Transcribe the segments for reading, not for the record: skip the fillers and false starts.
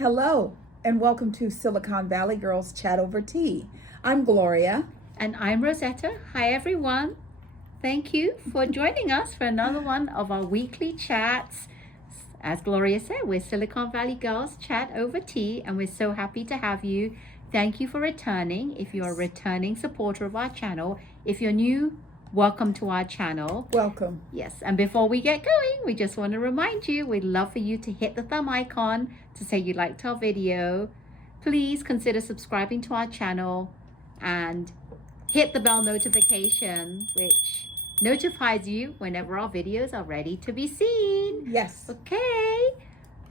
Hello, and welcome to Silicon Valley Girls Chat Over Tea. I'm Gloria. And I'm Rosetta. Hi, everyone. Thank you for joining us for another one of our weekly chats. As Gloria said, we're Silicon Valley Girls Chat Over Tea, and we're so happy to have you. Thank you for returning. If you're a returning supporter of our channel, if you're new, welcome to our channel. Welcome. Yes, and before we get going, we just want to remind you, we'd love for you to hit the thumb icon to say you liked our video. Please consider subscribing to our channel and hit the bell notification, which notifies you whenever our videos are ready to be seen. Yes. Okay.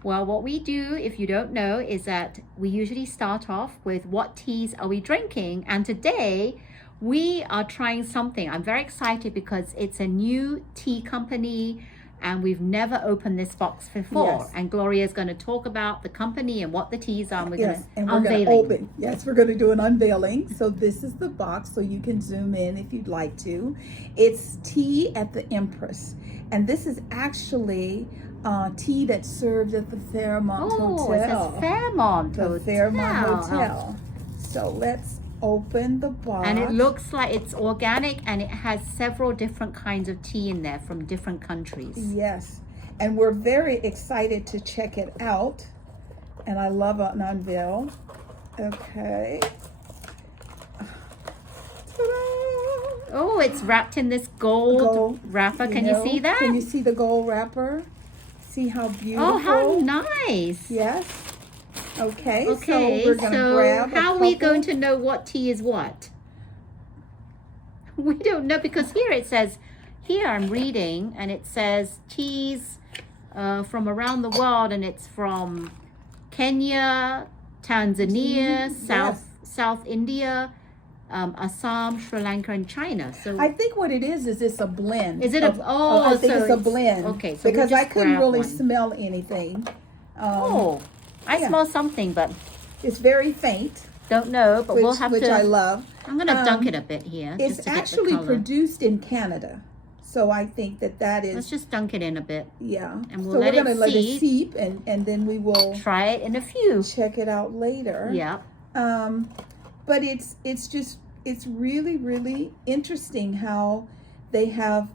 Well, what we do, if you don't know, is that we usually start off with what teas are we drinking, and today we are trying something. I'm very excited because it's a new tea company and we've never opened this box before. Yes. And Gloria is going to talk about the company and what the teas are. And we're Yes, going and to we're going to unveiling. open. Yes, we're going to do an unveiling. So this is the box, so you can zoom in if you'd like to. It's tea at the Empress. And this is actually tea that's served at the Fairmont Hotel. It says Fairmont The Hotel. Fairmont Hotel. So let's open the box. And it looks like it's organic and it has several different kinds of tea in there from different countries. Yes, and we're very excited to check it out. And I love an unveil. Okay. Ta-da! Oh, it's wrapped in this gold wrapper. Can you see that? Can you see the gold wrapper? See how beautiful? Oh, how nice. Yes. Okay, Okay, so we're going to grab how are we going to know what tea is what? We don't know, because here it says, here I'm reading, and it says teas from around the world, and it's from Kenya, Tanzania, South India, Assam, Sri Lanka, and China. So I think what it is it's a blend. Is it I think so it's a blend. Okay, so because I couldn't really one. smell anything. I smell something, but it's very faint. Don't know, but we'll have which to. I love. I'm going to dunk it a bit here. It's just to actually get the color. produced in Canada, so I think that is. Let's just dunk it in a bit. Yeah. And we'll so let we're gonna it let it seep. seep, and then we will Try it in a few. check it out later. Yeah. But it's really interesting how they have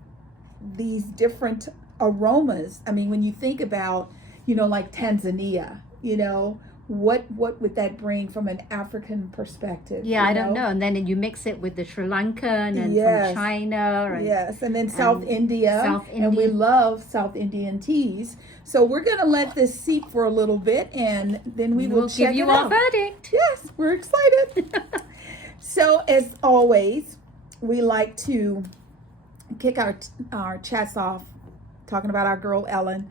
these different aromas. I mean, when you think about, like Tanzania, what would that bring from an African perspective? Yeah, I don't know. And then you mix it with the Sri Lankan and from China. And, yes, and then South India. And we love South Indian teas. So we're going to let this seep for a little bit, and then we'll check give you it our out. verdict. Yes, we're excited. So as always, we like to kick our chats off talking about our girl Ellen.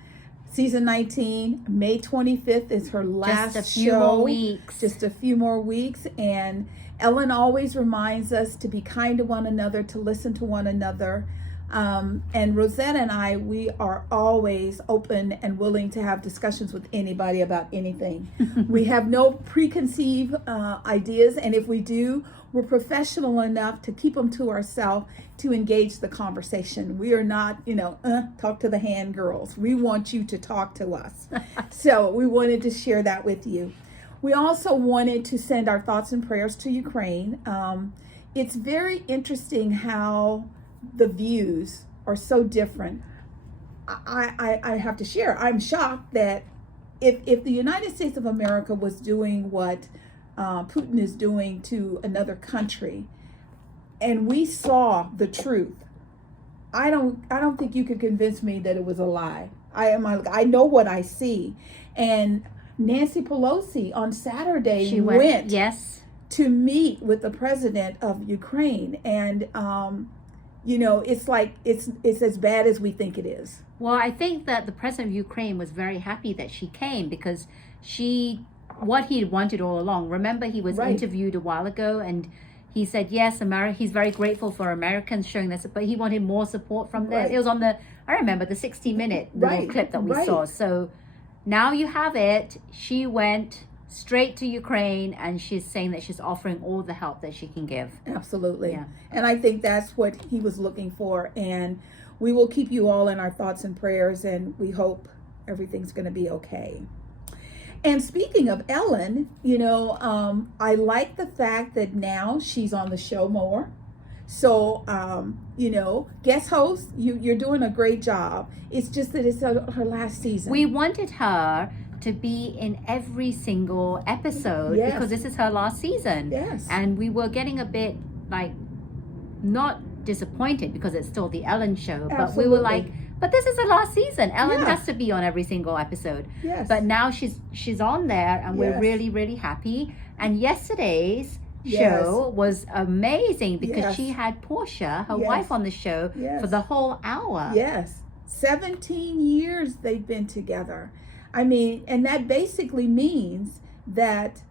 Season 19, May 25th is her last show. Just a few more weeks. Just a few more weeks. And Ellen always reminds us to be kind to one another, to listen to one another. And Rosetta and I, we are always open and willing to have discussions with anybody about anything. We have no preconceived ideas. And if we do, we're professional enough to keep them to ourselves to engage the conversation. We are not, talk to the hand girls. We want you to talk to us. So we wanted to share that with you. We also wanted to send our thoughts and prayers to Ukraine. It's very interesting how the views are so different. I have to share, I'm shocked that if the United States of America was doing what Putin is doing to another country, and we saw the truth, I don't think you could convince me that it was a lie. I know what I see. And Nancy Pelosi on Saturday She went to meet with the president of Ukraine, and it's like it's as bad as we think it is. Well, I think that the president of Ukraine was very happy that she came, because what he wanted all along. Remember, he was interviewed a while ago, and he said, yes, he's very grateful for Americans showing this, but he wanted more support from them. It was on I remember the 60-minute little clip that we saw. So now you have it. She went straight to Ukraine, and she's saying that she's offering all the help that she can give. Absolutely. Yeah. And I think that's what he was looking for. And we will keep you all in our thoughts and prayers, and we hope everything's going to be okay. And speaking of Ellen, I like the fact that now she's on the show more. So, guest host, you're doing a great job. It's just that it's her last season. We wanted her to be in every single episode because this is her last season. Yes. And we were getting a bit not disappointed because it's still the Ellen show, Absolutely. But we were like, but this is the last season. Ellen has to be on every single episode. Yes. But now she's on there, and we're really, really happy. And yesterday's show was amazing because she had Portia, her wife, on the show for the whole hour. Yes. 17 years they've been together. I mean, and that basically means that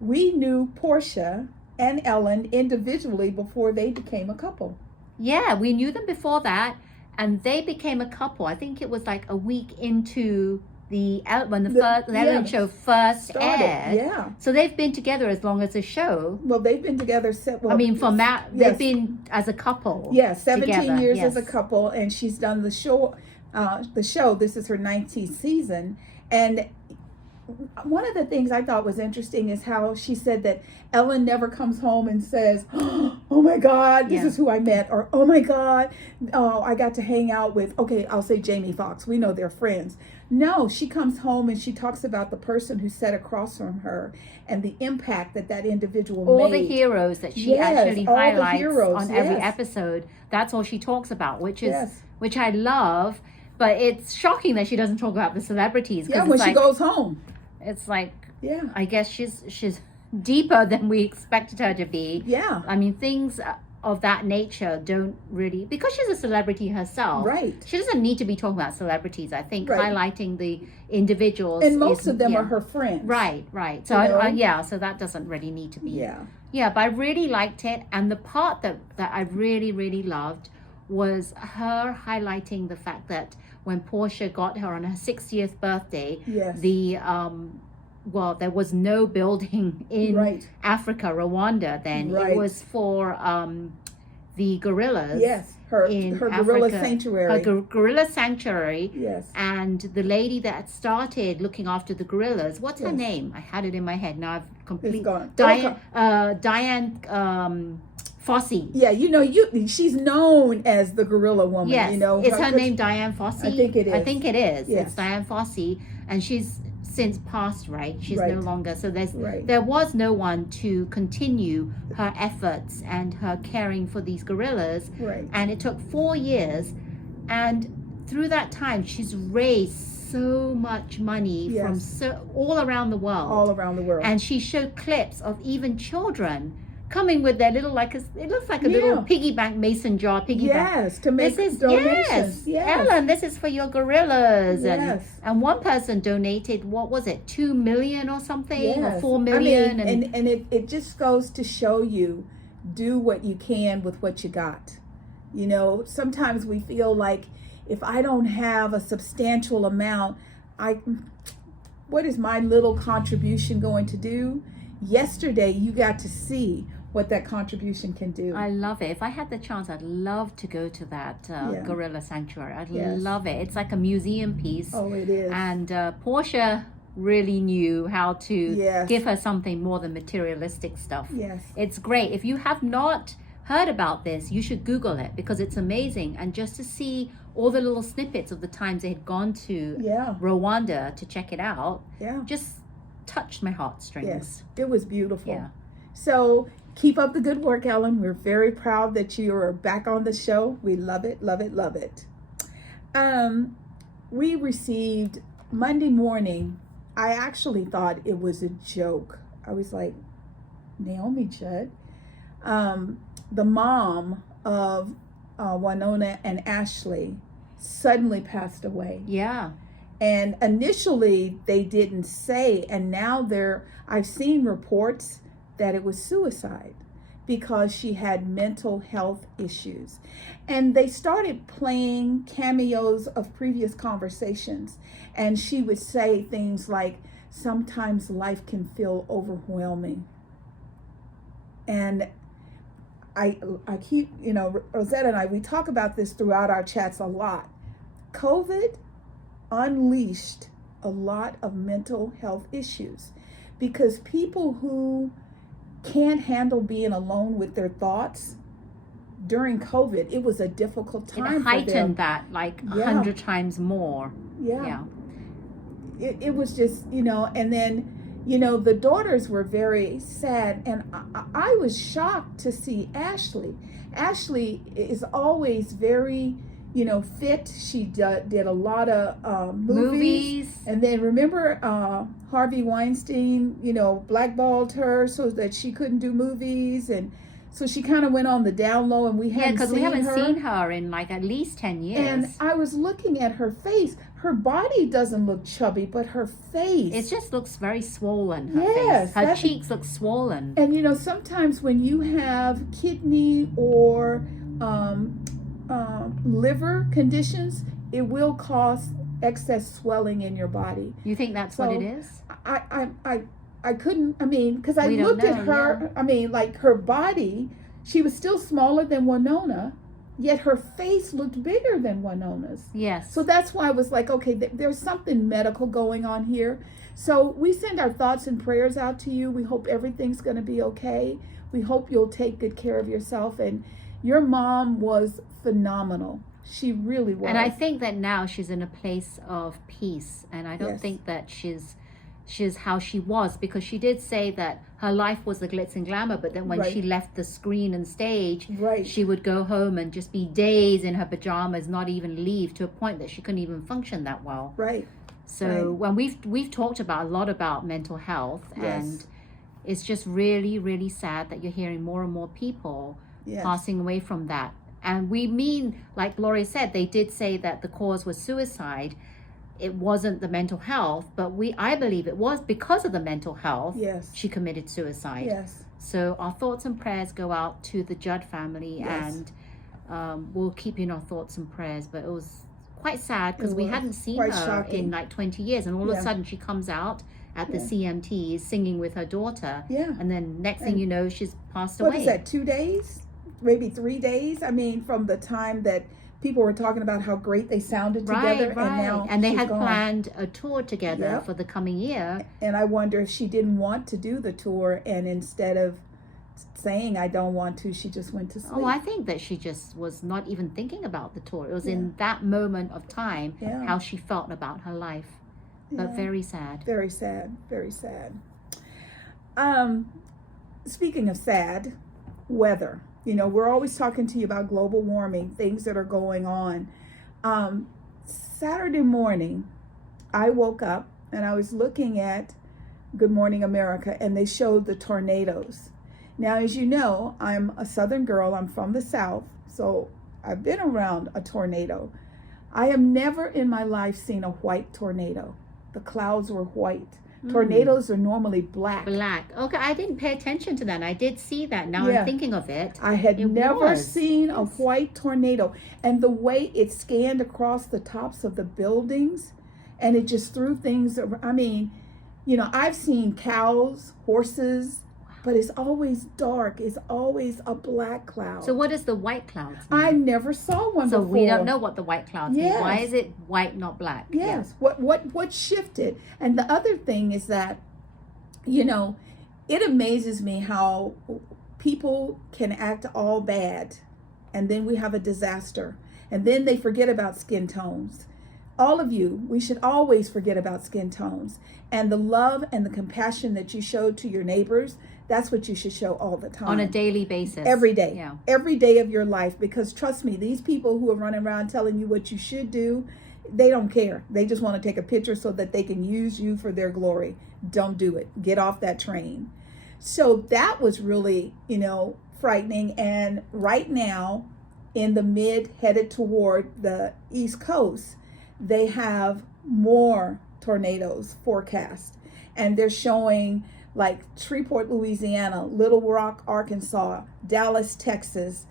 we knew Portia and Ellen individually before they became a couple. Yeah, we knew them before that, and they became a couple. I think it was like a week into when the Ellen show first aired. Yeah. So they've been together as long as the show. Well, they've been together. They've been as a couple. Yeah, 17 together. years as a couple, and she's done the show. This is her 19th season, and one of the things I thought was interesting is how she said that Ellen never comes home and says, "Oh my God, this is who I met," or "Oh my God, I got to hang out with." I'll say Jamie Foxx. We know they're friends. No, she comes home and she talks about the person who sat across from her and the impact that individual made. All the heroes that she actually highlights on every episode. That's all she talks about, which I love. But it's shocking that she doesn't talk about the celebrities. Yeah, when she goes home. It's I guess she's deeper than we expected her to be. Yeah. I mean, things of that nature don't really, because she's a celebrity herself. Right. She doesn't need to be talking about celebrities. I think highlighting the individuals. And most of them are her friends. Right. So so that doesn't really need to be. Yeah, but I really liked it. And the part that I really, really loved was her highlighting the fact that when Portia got her on her 60th birthday, there was no building in Africa, Rwanda then. It was for the gorillas. Yes, her gorilla sanctuary. Her gorilla sanctuary. Yes. And the lady that started looking after the gorillas, what's her name? I had it in my head. Now I've completely... Diane Fossey. Yeah, she's known as the gorilla woman. Yes, is her name Diane Fossey? I think it is. Yes. It's Diane Fossey, and she's since passed, right? She's no longer. So there was no one to continue her efforts and her caring for these gorillas. Right. And it took 4 years, and through that time, she's raised so much money from all around the world. All around the world. And she showed clips of even children coming with their little, it looks like a little piggy bank mason jar. Yes, to make donations. Yes, Ellen, this is for your gorillas. Yes. And one person donated, what was it, 2 million or something, or 4 million? I mean, and it just goes to show you, do what you can with what you got. Sometimes we feel like if I don't have a substantial amount, what is my little contribution going to do? Yesterday, you got to see what that contribution can do. I love it. If I had the chance, I'd love to go to that gorilla sanctuary. I'd love it. It's like a museum piece. Oh, it is. And Portia really knew how to give her something more than materialistic stuff. Yes. It's great. If you have not heard about this, you should Google it because it's amazing. And just to see all the little snippets of the times they had gone to Rwanda to check it out, just touched my heartstrings. Yes, it was beautiful. Yeah. So keep up the good work, Ellen. We're very proud that you are back on the show. We love it, love it, love it. We received Monday morning. I actually thought it was a joke. I was like, Naomi Judd, the mom of Winona and Ashley, suddenly passed away. Yeah. And initially they didn't say, and now I've seen reports that it was suicide because she had mental health issues. And they started playing cameos of previous conversations. And she would say things like, sometimes life can feel overwhelming. And I keep, Rosetta and I, we talk about this throughout our chats a lot. COVID unleashed a lot of mental health issues, because people who can't handle being alone with their thoughts during COVID, it was a difficult time for them. It heightened that like 100 times more. Yeah. It was just, and then, the daughters were very sad, and I was shocked to see Ashley. Ashley is always very, fit. She did a lot of movies. And then remember Harvey Weinstein, blackballed her so that she couldn't do movies. And so she kind of went on the down low, and we haven't seen her in like at least 10 years. And I was looking at her face. Her body doesn't look chubby, but her face. It just looks very swollen, her face. Her cheeks look swollen. And sometimes when you have kidney or liver conditions, it will cause excess swelling in your body. You think that's what it is? I couldn't, because I looked at her, like her body, she was still smaller than Winona, yet her face looked bigger than Winona's. Yes. So that's why I was like, okay, there's something medical going on here. So we send our thoughts and prayers out to you. We hope everything's going to be okay. We hope you'll take good care of yourself. And your mom was phenomenal. She really was. And I think that now she's in a place of peace. And I don't think that she's how she was, because she did say that her life was the glitz and glamour, but then when she left the screen and stage, she would go home and just be days in her pajamas, not even leave, to a point that she couldn't even function that well. So when we've talked about a lot about mental health, and it's just really, really sad that you're hearing more and more people passing away from that. And we mean, like Gloria said, they did say that the cause was suicide. It wasn't the mental health, but I believe it was because of the mental health. She committed suicide. So our thoughts and prayers go out to the Judd family, and we'll keep you in our thoughts and prayers. But it was quite sad because we hadn't seen her in like 20 years, and all of a sudden she comes out at the CMTs singing with her daughter, and then next thing you know, she's passed away. What is that, 2 days? Maybe 3 days? From the time that people were talking about how great they sounded together, and they had planned a tour together for the coming year. And I wonder if she didn't want to do the tour, and instead of saying I don't want to, she just went to sleep. I think that she just was not even thinking about the tour. It was in that moment of time how she felt about her life. But very sad. Very sad. Very sad. Speaking of sad, weather. We're always talking to you about global warming, things that are going on. Saturday morning, I woke up and I was looking at Good Morning America, and they showed the tornadoes. Now, as you know, I'm a Southern girl. I'm from the South, so I've been around a tornado. I have never in my life seen a white tornado. The clouds were white. Tornadoes are normally black. Okay, I didn't pay attention to that. I did see that. Now I'm thinking of it. I had never seen a white tornado. And the way it scanned across the tops of the buildings, and it just threw things. I've seen cows, horses, but it's always dark. It's always a black cloud. So what does the white clouds mean? I never saw one before. So we don't know what the white clouds mean. Why is it white, not black? Yes. What shifted? And the other thing is that, it amazes me how people can act all bad, and then we have a disaster, and then they forget about skin tones. All of you, we should always forget about skin tones, and the love and the compassion that you showed to your neighbors. That's what you should show all the time. On a daily basis. Every day. Every day of your life. Because trust me, these people who are running around telling you what you should do, they don't care. They just want to take a picture so that they can use you for their glory. Don't do it. Get off that train. So that was really, frightening. And right now, in the headed toward the East Coast, they have more tornadoes forecast. And they're showing like Shreveport, Louisiana, Little Rock, Arkansas, Dallas, Texas,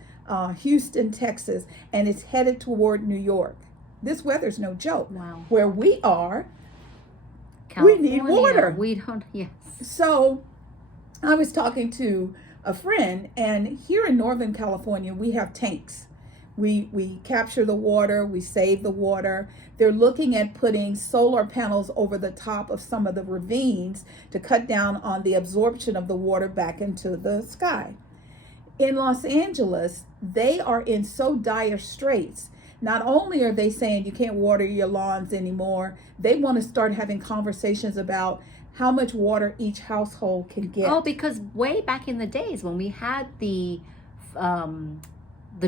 Houston, Texas, and it's headed toward New York. This weather's no joke. Wow. Where we are, California, we need water. We don't, So I was talking to a friend, and here in Northern California, we have tanks. We capture the water, we save the water. They're looking at putting solar panels over the top of some of the ravines to cut down on the absorption of the water back into the sky. In Los Angeles, they are in so dire straits. Not only are they saying you can't water your lawns anymore, they want to start having conversations about how much water each household can get. Oh, because way back in the days when we had the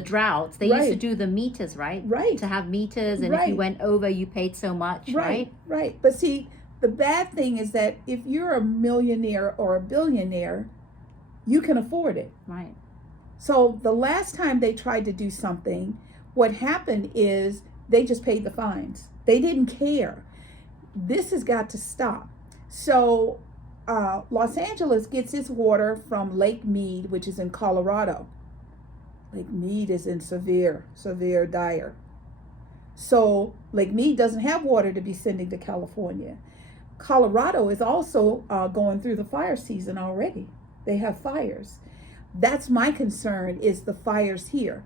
droughts, they used to do the meters, right? Right. To have meters, and if you went over, you paid so much, right? Right. But see, the bad thing is that if you're a millionaire or a billionaire, you can afford it. Right. So the last time they tried to do something, what happened is they just paid the fines. They didn't care. This has got to stop. So Los Angeles gets its water from Lake Mead, which is in Colorado. Lake Mead is in severe dire. So Lake Mead doesn't have water to be sending to California. Colorado is also going through the fire season already. They have fires. That's my concern, is the fires here.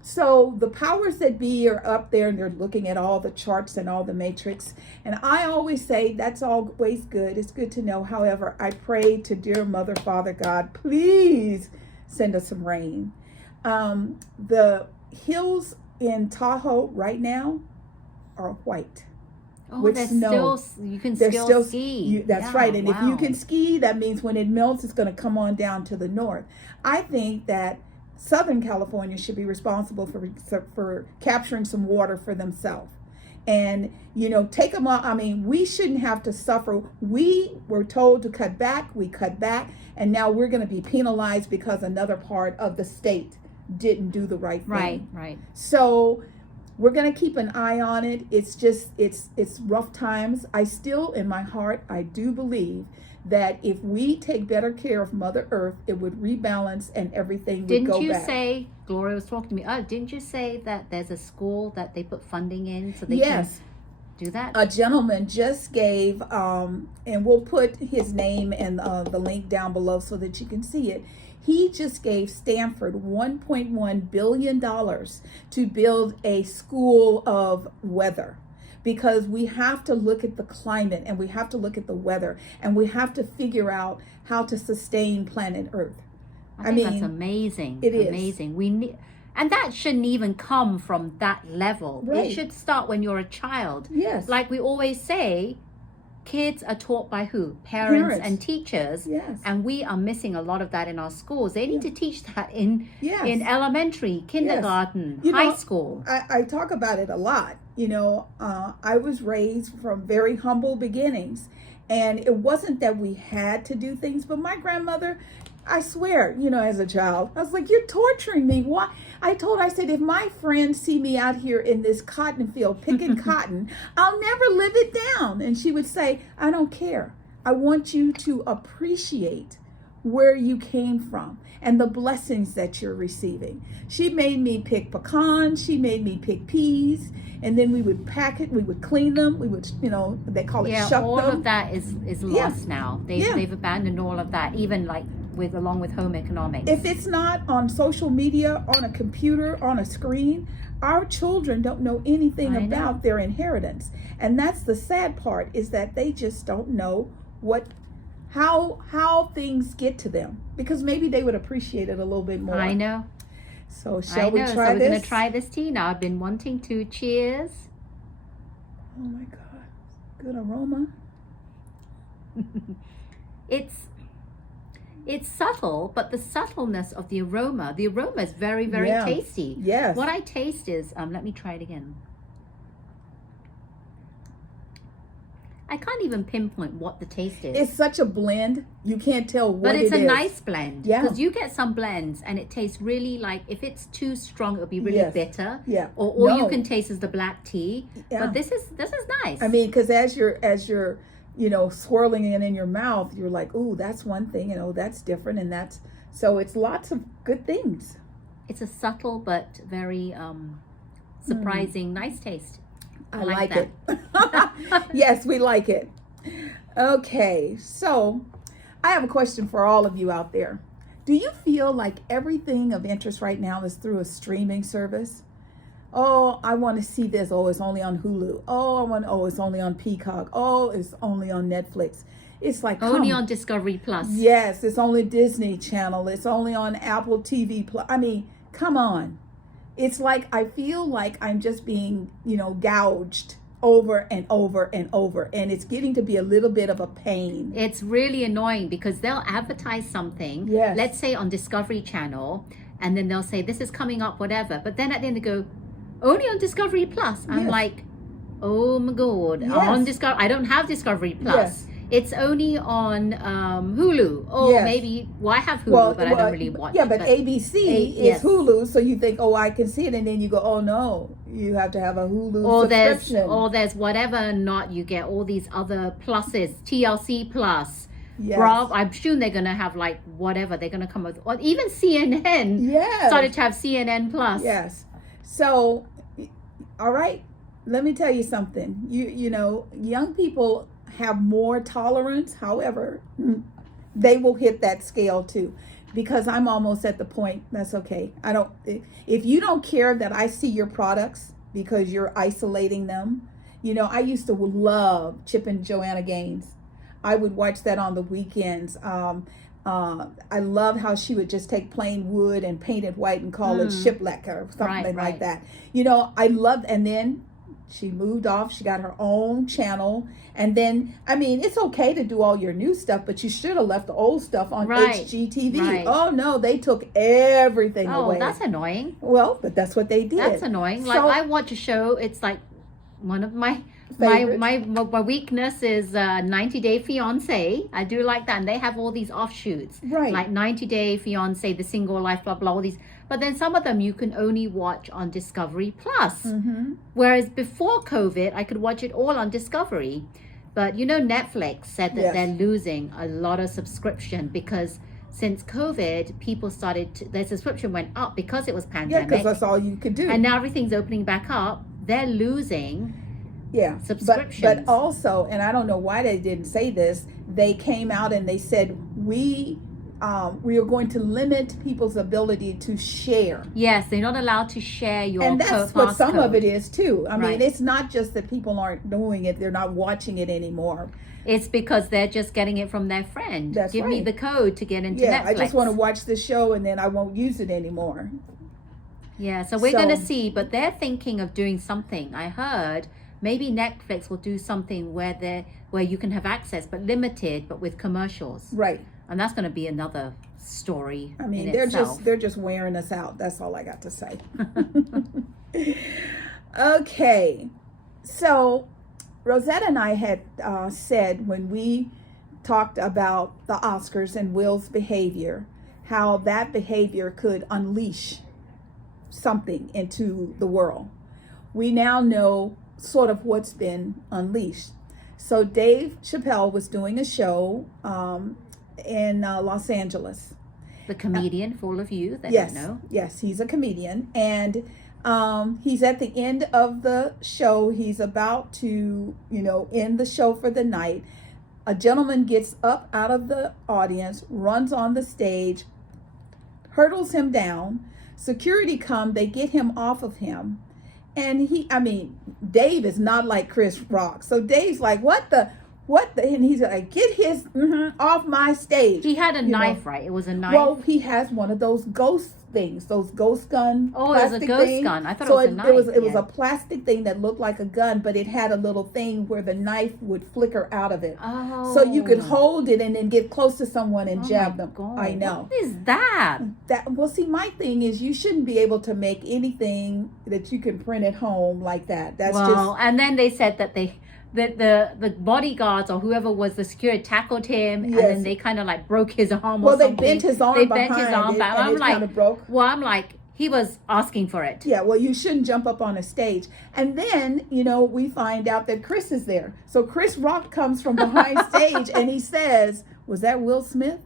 So the powers that be are up there and they're looking at all the charts and all the matrix. And I always say that's always good. It's good to know. However, I pray to dear Mother, Father God, please send us some rain. The hills in Tahoe right now are white. Oh, with snow. You can still ski. That's right. And if you can ski, that means when it melts, it's going to come on down to the north. I think that Southern California should be responsible for capturing some water for themselves. And, take them out. I mean, we shouldn't have to suffer. We were told to cut back. We cut back. And now we're going to be penalized because another part of the state didn't do the right thing. Right. So we're going to keep an eye on it. It's just, it's rough times. I still, in my heart, I do believe that if we take better care of Mother Earth, it would rebalance and everything would go back. Didn't you say, Gloria was talking to me, didn't you say that there's a school that they put funding in so they can do that? A gentleman just gave, and we'll put his name and the link down below so that you can see it. He just gave Stanford $1.1 billion to build a school of weather, because we have to look at the climate and we have to look at the weather and we have to figure out how to sustain planet Earth. I mean, that's amazing. It is amazing. We need, and that shouldn't even come from that level. Right. It should start when you're a child. Yes. Like we always say, kids are taught by who? Parents and teachers. Yes. And we are missing a lot of that in our schools. They need to teach that in elementary, kindergarten, high school. I talk about it a lot. I was raised from very humble beginnings, and it wasn't that we had to do things, but my grandmother, I swear, as a child, I was like, you're torturing me. Why? I said, if my friends see me out here in this cotton field picking cotton, I'll never live it down. And she would say, I don't care. I want you to appreciate where you came from and the blessings that you're receiving. She made me pick pecans. She made me pick peas. And then we would pack it, we would clean them, we would, they call it shuck them. All of that is lost now. They've abandoned all of that, even like along with home economics. If it's not on social media, on a computer, on a screen, our children don't know anything about their inheritance. And that's the sad part, is that they just don't know how things get to them, because maybe they would appreciate it a little bit more. I know. So shall we try this? So we're going to try this tea now. I've been wanting to. Cheers. Oh my God. Good aroma. It's subtle, but the subtleness of the aroma is very, very tasty. Yes. What I taste is, let me try it again. I can't even pinpoint what the taste is. It's such a blend. You can't tell what it is. But it's a nice blend. Yeah. Because you get some blends and it tastes really like, if it's too strong, it'll be really bitter. Yeah. Or all you can taste is the black tea. Yeah. But this is nice. I mean, because as you're swirling it in your mouth, you're like, ooh, that's one thing, that's different, and so it's lots of good things. It's a subtle but very surprising, nice taste. I like it. Yes, we like it. Okay, so I have a question for all of you out there. Do you feel like everything of interest right now is through a streaming service? Oh, I want to see this. Oh, it's only on Hulu. Oh, it's only on Peacock. Oh, it's only on Netflix. It's like, only on Discovery Plus. Yes, it's only Disney Channel. It's only on Apple TV Plus. I mean, come on. It's like, I feel like I'm just being, gouged over and over and over. And it's getting to be a little bit of a pain. It's really annoying because they'll advertise something, Yes. let's say on Discovery Channel, and then they'll say, this is coming up, whatever. But then at the end they go, only on Discovery Plus. I'm Yes. like, oh my God. Yes. I don't have Discovery Plus. Yes. It's only on Hulu. Oh, Yes. maybe, I have Hulu, but I don't really watch it. Yeah, but ABC is yes. Hulu, so you think, oh, I can see it, and then you go, oh no, you have to have a Hulu subscription. There's whatever not, you get all these other pluses, TLC Plus. Yes. I'm sure they're going to have like whatever, they're going to come with, or even CNN Yes. started to have CNN Plus. Yes. So, all right, let me tell you something. You know, young people have more tolerance. However, they will hit that scale too, because I'm almost at the point, that's okay. If you don't care that I see your products because you're isolating them, I used to love Chip and Joanna Gaines. I would watch that on the weekends. I love how she would just take plain wood and paint it white and call it shiplap or something like that. I loved, and then she moved off. She got her own channel. And then, I mean, it's okay to do all your new stuff, but you should have left the old stuff on HGTV. Right. Oh, no, they took everything away. Oh, that's annoying. Well, but that's what they did. That's annoying. Like, I watch a show, it's like one of my weakness is 90 Day Fiancé. I do like that. And they have all these offshoots. Right. Like 90 Day Fiancé, The Single Life, blah, blah, all these. But then some of them you can only watch on Discovery Plus. Mm-hmm. Whereas before COVID, I could watch it all on Discovery. But Netflix said that they're losing a lot of subscription because since COVID, people their subscription went up because it was pandemic. Yeah, because that's all you could do. And now everything's opening back up. They're losing subscriptions. But also, and I don't know why they didn't say this, they came out and they said, we are going to limit people's ability to share. Yes, they're not allowed to share your and that's what some of it is too. I mean, Right. it's not just that people aren't doing it, they're not watching it anymore. It's because they're just getting it from their friend. That's Give me right. the code to get into Yeah, Netflix. I just want to watch the show and then I won't use it anymore. Yeah, so we're going to see, but they're thinking of doing something. I heard maybe Netflix will do something where you can have access, but limited, but with commercials. Right. And that's going to be another story. I mean, in they're itself. just wearing us out. That's all I got to say. Okay. So Rosetta and I had said when we talked about the Oscars and Will's behavior, how that behavior could unleash something into the world. We now know sort of what's been unleashed. So Dave Chappelle was doing a show in Los Angeles. The comedian, for all of you that Yes, don't know. yes, he's a comedian, and he's at the end of the show. He's about to, end the show for the night. A gentleman gets up out of the audience, runs on the stage, hurdles him down. Security come, they get him off of him. And Dave is not like Chris Rock. So Dave's like, what the, and he's like, get his off my stage. He had a knife, right? It was a knife. Well, he has one of those ghost things, those ghost gun. Oh, it was a ghost thing. gun. I thought so it was a knife. It was a plastic thing that looked like a gun, but it had a little thing where the knife would flicker out of it. Oh. So you could hold it and then get close to someone and jab my them. God. I know. What is that? Well, see, my thing is you shouldn't be able to make anything that you can print at home like that. That's And then they said that the bodyguards or whoever was the security tackled him, and then they kind of like broke his arm. Well, or they something. bent his arm They behind bent his arm it, back. and I'm it like, kind of broke. well, I'm like, he was asking for it. Yeah, well, you shouldn't jump up on a stage. And then, we find out that Chris is there. So Chris Rock comes from behind stage and he says, was that Will Smith?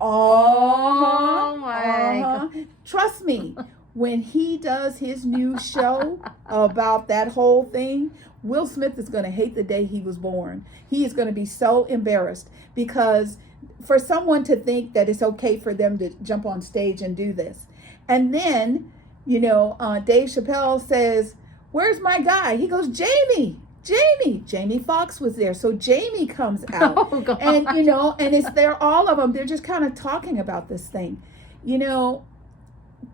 Oh my God. Trust me, when he does his new show about that whole thing, Will Smith is going to hate the day he was born. He is going to be so embarrassed because for someone to think that it's okay for them to jump on stage and do this. And then, Dave Chappelle says, "Where's my guy?" He goes, Jamie Foxx was there. So Jamie comes out. Oh, God. And, and it's there, all of them. They're just kind of talking about this thing.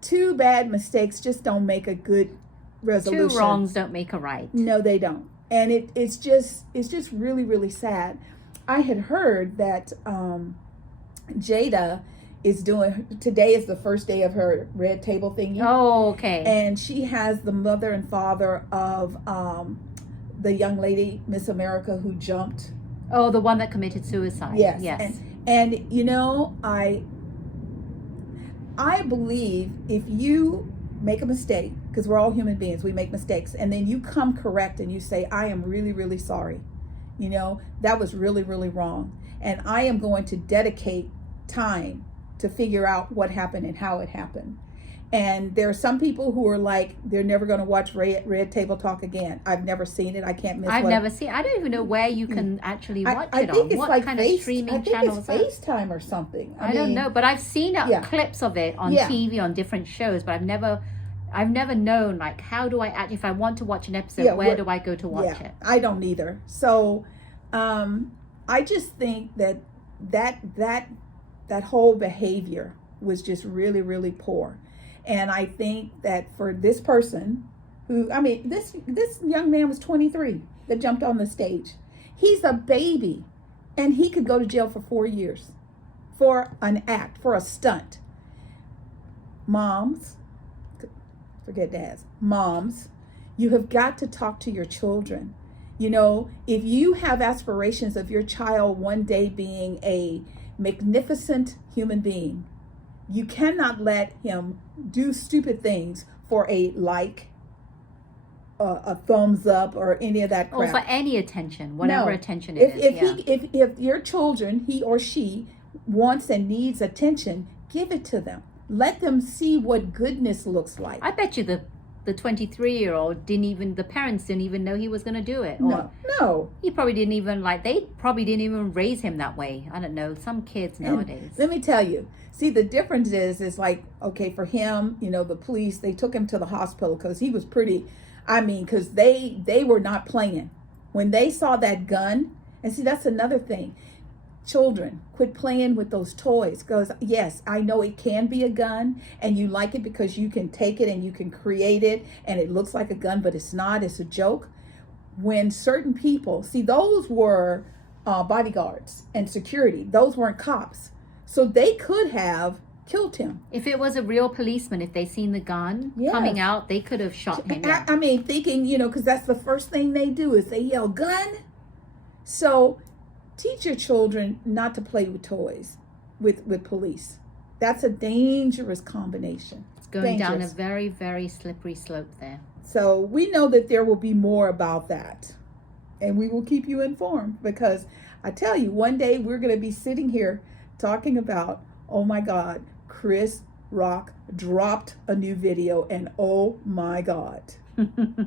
Two bad mistakes just don't make a good resolution. Two wrongs don't make a right. No, they don't. And it's just really, really sad. I had heard that Jada today is the first day of her red table thingy. Oh, okay. And she has the mother and father of the young lady, Miss America, who jumped. Oh, the one that committed suicide. Yes. Yes. And I believe if you make a mistake, because we're all human beings, we make mistakes, and then you come correct and you say, I am really, really sorry. That was really, really wrong. And I am going to dedicate time to figure out what happened and how it happened. And there are some people who are like, they're never going to watch Red Table Talk again. I've never seen it. I can't miss it. I've never seen it. I don't even know where you can actually watch I it think on. it's What like kind of streaming channels? I think it's FaceTime or something. I don't know, but I've seen clips of it on Yeah. TV on different shows, but I've never known, like, how do I actually, if I want to watch an episode, where do I go to watch it? I don't either. So I just think that whole behavior was just really, really poor. And I think that for this person this young man was 23 that jumped on the stage. He's a baby, and he could go to jail for 4 years for an act, for a stunt. Moms, forget dads, moms, you have got to talk to your children. If you have aspirations of your child one day being a magnificent human being, you cannot let him do stupid things for a like, a thumbs up, or any of that crap. Or for any attention, whatever attention If your children, he or she, wants and needs attention, give it to them. Let them see what goodness looks like. I bet you the 23-year-old the parents didn't even know he was going to do it. Or No. He probably didn't even, they probably didn't even raise him that way. I don't know. Some kids nowadays. Let me tell you. See, the difference is like, okay, for him, the police, they took him to the hospital because he was pretty, because they were not playing. When they saw that gun, and see, that's another thing. Children, quit playing with those toys, because yes, I know it can be a gun and you like it because you can take it and you can create it and it looks like a gun, but it's not, it's a joke. When certain people, see, those were bodyguards and security, those weren't cops, so they could have killed him. If it was a real policeman, if they seen the gun coming out, they could have shot him. Yeah. Thinking, because that's the first thing they do is they yell gun. So teach your children not to play with toys, with police. That's a dangerous combination. It's going down a very, very slippery slope there. So we know that there will be more about that. And we will keep you informed, because I tell you, one day we're going to be sitting here talking about, oh my God, Chris Rock dropped a new video, and oh my God,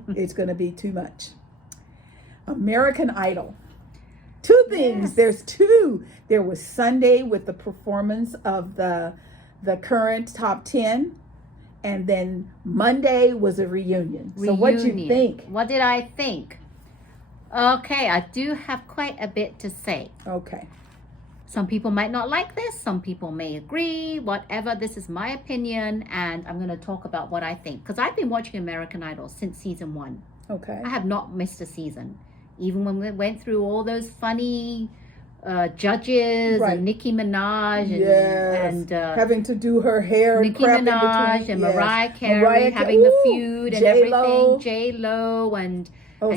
it's going to be too much. American Idol. Two things. Yes. There's two. There was Sunday with the performance of the current top 10, and then Monday was a reunion. So what did you think? What did I think? Okay, I do have quite a bit to say. Okay. Some people might not like this. Some people may agree. Whatever. This is my opinion, and I'm going to talk about what I think, because I've been watching American Idol since season 1. Okay. I have not missed a season. Even when we went through all those funny judges, and Nicki Minaj and having to do her hair, Nicki Minaj and Mariah Carey having the feud and everything, J-Lo and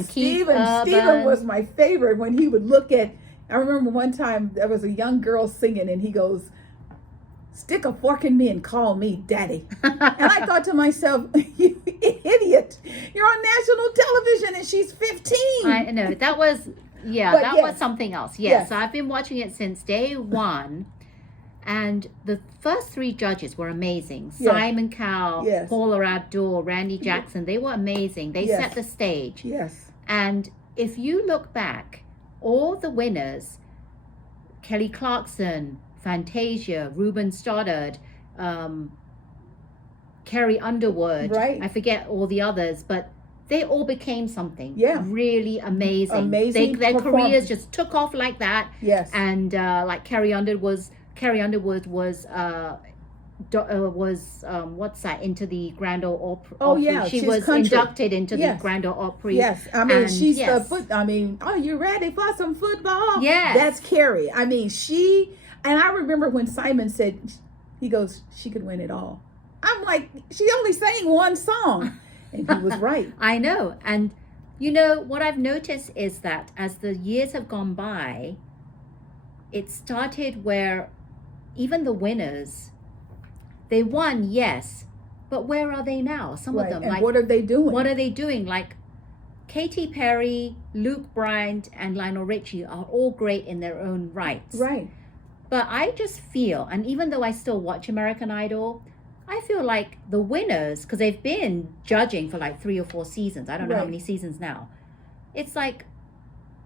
Steven was my favorite. When he would look at, I remember one time there was a young girl singing and he goes, "Stick a fork in me and call me daddy." And I thought to myself, you idiot, you're on national television and she's 15. I know, that was, was something else. Yes, so I've been watching it since day 1. And the first 3 judges were amazing. Simon Cowell, Paula Abdul, Randy Jackson, they were amazing. They set the stage. Yes. And if you look back, all the winners, Kelly Clarkson, Fantasia, Ruben Stoddard, Carrie Underwood. Right. I forget all the others, but they all became something really amazing. Amazing. Their careers just took off like that. Yes. And like Carrie Underwood was what's that, into the Grand Ole Opry. Oh yeah, she was country. Inducted into the Grand Ole Opry. Yes, I mean she's yes. the foot. I mean, are you ready for some football? Yes, that's Carrie. I mean, and I remember when Simon said, he goes, she could win it all. I'm like, she only sang one song, and he was right. I know, and you know what I've noticed is that as the years have gone by, it started where even the winners, they won, yes, but where are they now? Some of them, and like, what are they doing? What are they doing? Like Katy Perry, Luke Bryan, and Lionel Richie are all great in their own rights. Right. But I just feel, and even though I still watch American Idol, I feel like the winners, because they've been judging for like 3 or 4 seasons. I don't know how many seasons now. It's like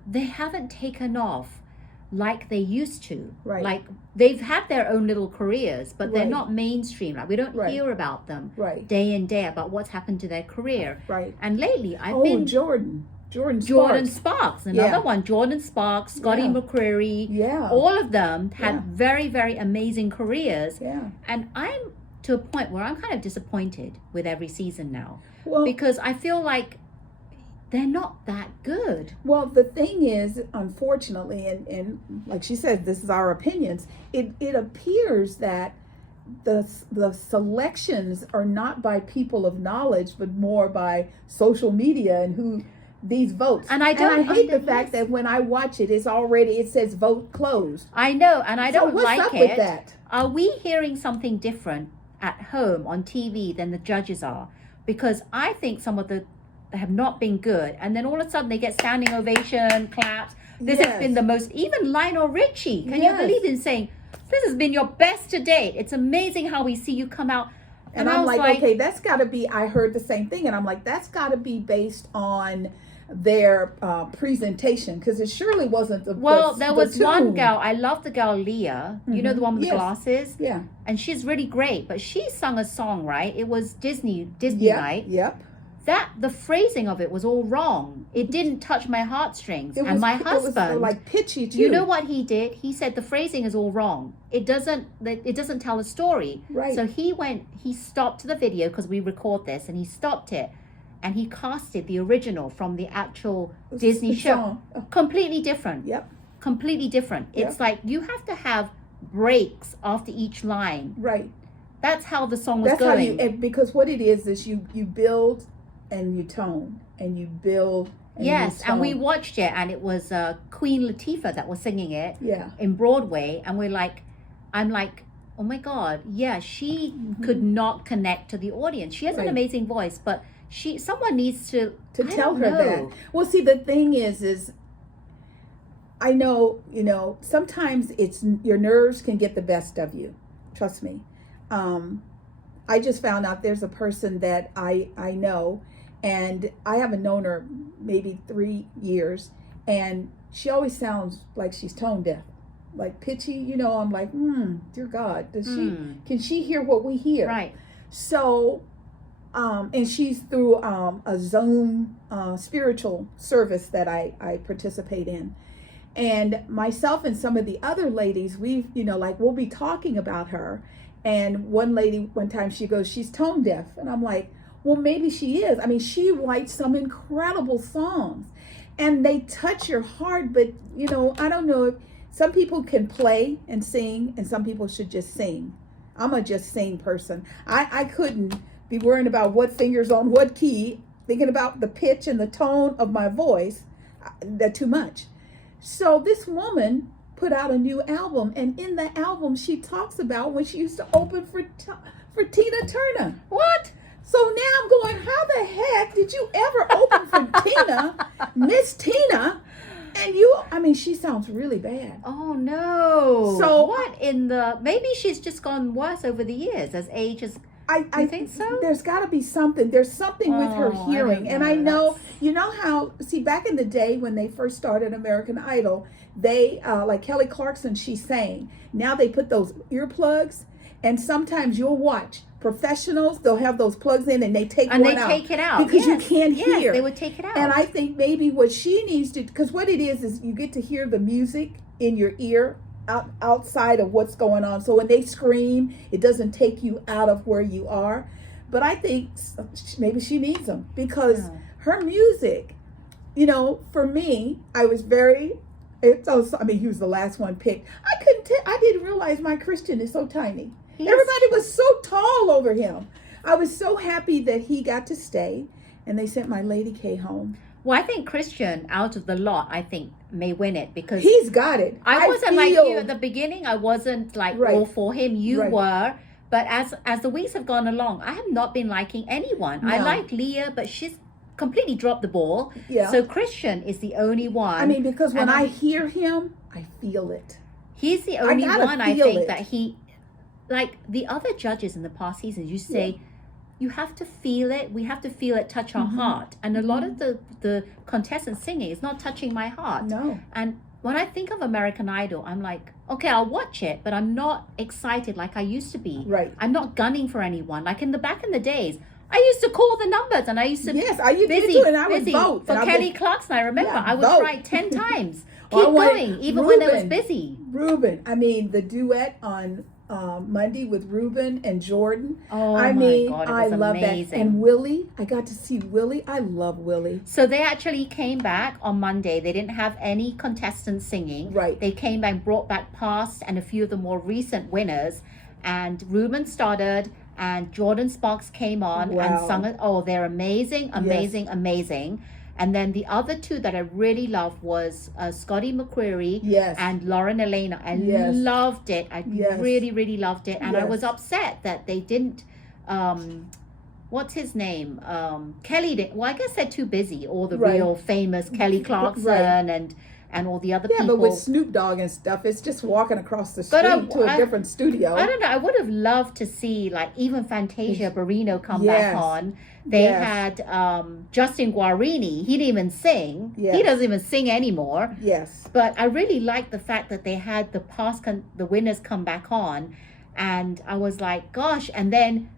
they haven't taken off like they used to. Right. Like they've had their own little careers, but they're not mainstream. Like we don't hear about them day in, day out, about what's happened to their career. Right. And lately I've been... Jordan Sparks, another one. Jordan Sparks, Scotty McCreery. Yeah. All of them had very, very amazing careers. Yeah. And I'm to a point where I'm kind of disappointed with every season now. Well, because I feel like they're not that good. Well, the thing is, unfortunately, and like she said, this is our opinions, it appears that the selections are not by people of knowledge, but more by social media and who these votes. And I hate the fact that when I watch it, it says vote closed. I know, and I don't what's like up it. With that? Are we hearing something different at home on TV than the judges are? Because I think some of the have not been good, and then all of a sudden they get standing ovation, claps. This has been the most. Even Lionel Richie, can you believe him saying, "This has been your best to date. It's amazing how we see you come out." And I'm like, okay, that's got to be. I heard the same thing, and I'm like, that's got to be based on their presentation, because it surely wasn't the. Well, there was one girl. I love the girl Leah. You know, the one with the glasses. Yeah. And she's really great, but she sung a song, right? It was Disney night. Yep. The phrasing of it was all wrong. It didn't touch my heartstrings. And my husband, it was like pitchy too. You know what he did? He said the phrasing is all wrong. It doesn't tell a story. Right. So he stopped the video, because we record this, and he stopped it, and he casted the original from the actual Disney show. Completely different. Yep. Completely different. It's like you have to have breaks after each line. Right. That's how the song was going. Because what it is you build and you tone, and you build. And we watched it, and it was Queen Latifah that was singing it in Broadway, and I'm like, oh my God, she could not connect to the audience. She has an amazing voice, but someone needs to tell her that. Well, see, the thing is I know, sometimes it's your nerves can get the best of you. Trust me. I just found out there's a person that I know, and I haven't known her maybe 3 years, and she always sounds like she's tone deaf, like pitchy. I'm like, dear God, can she hear what we hear? Right. So, and she's through a Zoom spiritual service that I participate in. And myself and some of the other ladies, we'll be talking about her. And one lady, one time she goes, she's tone deaf. And I'm like, well, maybe she is. I mean, she writes some incredible songs and they touch your heart. But, I don't know if some people can play and sing and some people should just sing. I'm a just sing person. I couldn't be worrying about what fingers on what key, thinking about the pitch and the tone of my voice. That's too much. So this woman put out a new album, and in the album she talks about when she used to open for Tina Turner. What? So now I'm going, how the heck did you ever open for Tina, Miss Tina? And she sounds really bad. Oh no. So maybe she's just gone worse over the years as age has. I think so. There's got to be something. There's something with her hearing. I know, how, back in the day when they first started American Idol, they, like Kelly Clarkson, she sang. Now they put those earplugs, And sometimes you'll watch professionals, they'll have those plugs in and they take and one they out. take it out. Because you can't Yes, hear. they would take it out. And I think maybe what she needs to, because what it is you get to hear the music in your ear outside of what's going on. So when they scream, it doesn't take you out of where you are. But I think maybe she needs them because her music, you know, for me, I was very, I mean, he was the last one picked. I didn't realize my Christian is so tiny. Everybody was so tall over him. I was so happy that he got to stay, and they sent my Lady K home. Well, I think Christian, out of the lot, I think may win it because he's got it. I wasn't like you at the beginning. I wasn't like all for him. You were. But as the weeks have gone along, I have not been liking anyone. No. I like Leah, but she's completely dropped the ball. Yeah. So Christian is the only one. I mean, because when I hear him, I feel it. He's the only one I think that he, like the other judges in the past seasons, you say, you have to feel it. We have to feel it touch our heart. And a lot of the contestants singing is not touching my heart. No. And when I think of American Idol, I'm like, okay, I'll watch it, but I'm not excited like I used to be. Right. I'm not gunning for anyone. Like back in the days, I used to call the numbers and I used to busy vote for Kelly Clarkson. I remember I would try 10 times. Keep going, even when it was busy. Ruben, I mean, the duet on Monday with Ruben and Jordan. Oh, I mean, God, I love that. And Willie, I got to see Willie. I love Willie. So they actually came back on Monday. They didn't have any contestants singing. Right. They came back, brought back past and a few of the more recent winners. And Ruben started and Jordan Sparks came on and sung it. Oh, they're amazing, amazing. And then the other two that I really loved was Scotty McCreery and Lauren Elena. I loved it. I really, really loved it. And I was upset that they didn't, what's his name? Kelly didn't. Well, I guess they're too busy. All the real famous Kelly Clarkson and all the other people. Yeah, but with Snoop Dogg and stuff, it's just walking across the street to a different studio. I don't know. I would have loved to see like even Fantasia Barrino come back on. They had Justin Guarini. He didn't even sing. He doesn't even sing anymore. Yes. But I really liked the fact that they had the winners come back on. And I was like, gosh. And then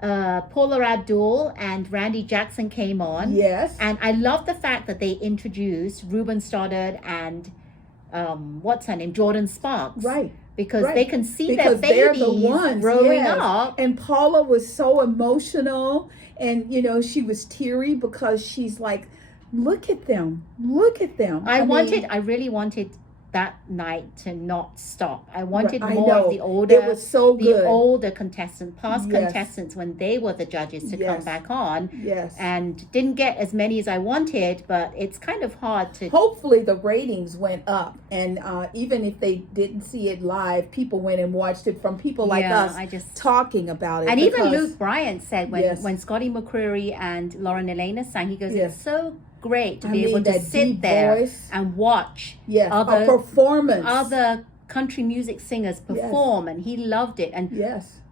Paula Abdul and Randy Jackson came on. Yes. And I love the fact that they introduced Ruben Stoddard and what's her name? Jordan Sparks. Right. Because they can see their babies growing up. And Paula was so emotional. And, you know, she was teary because she's like, look at them. Look at them. I really wanted that night to not stop. I wanted more of the older, it was so good. The older contestants, past contestants when they were the judges to come back on. Yes. And didn't get as many as I wanted, but it's kind of hard to. Hopefully the ratings went up, and even if they didn't see it live, people went and watched it from people like us talking about it. And even Luke Bryant said when Scotty McCreery and Lauren Elena sang, he goes, it's so great to be able to sit there and watch other country music singers perform, and he loved it. And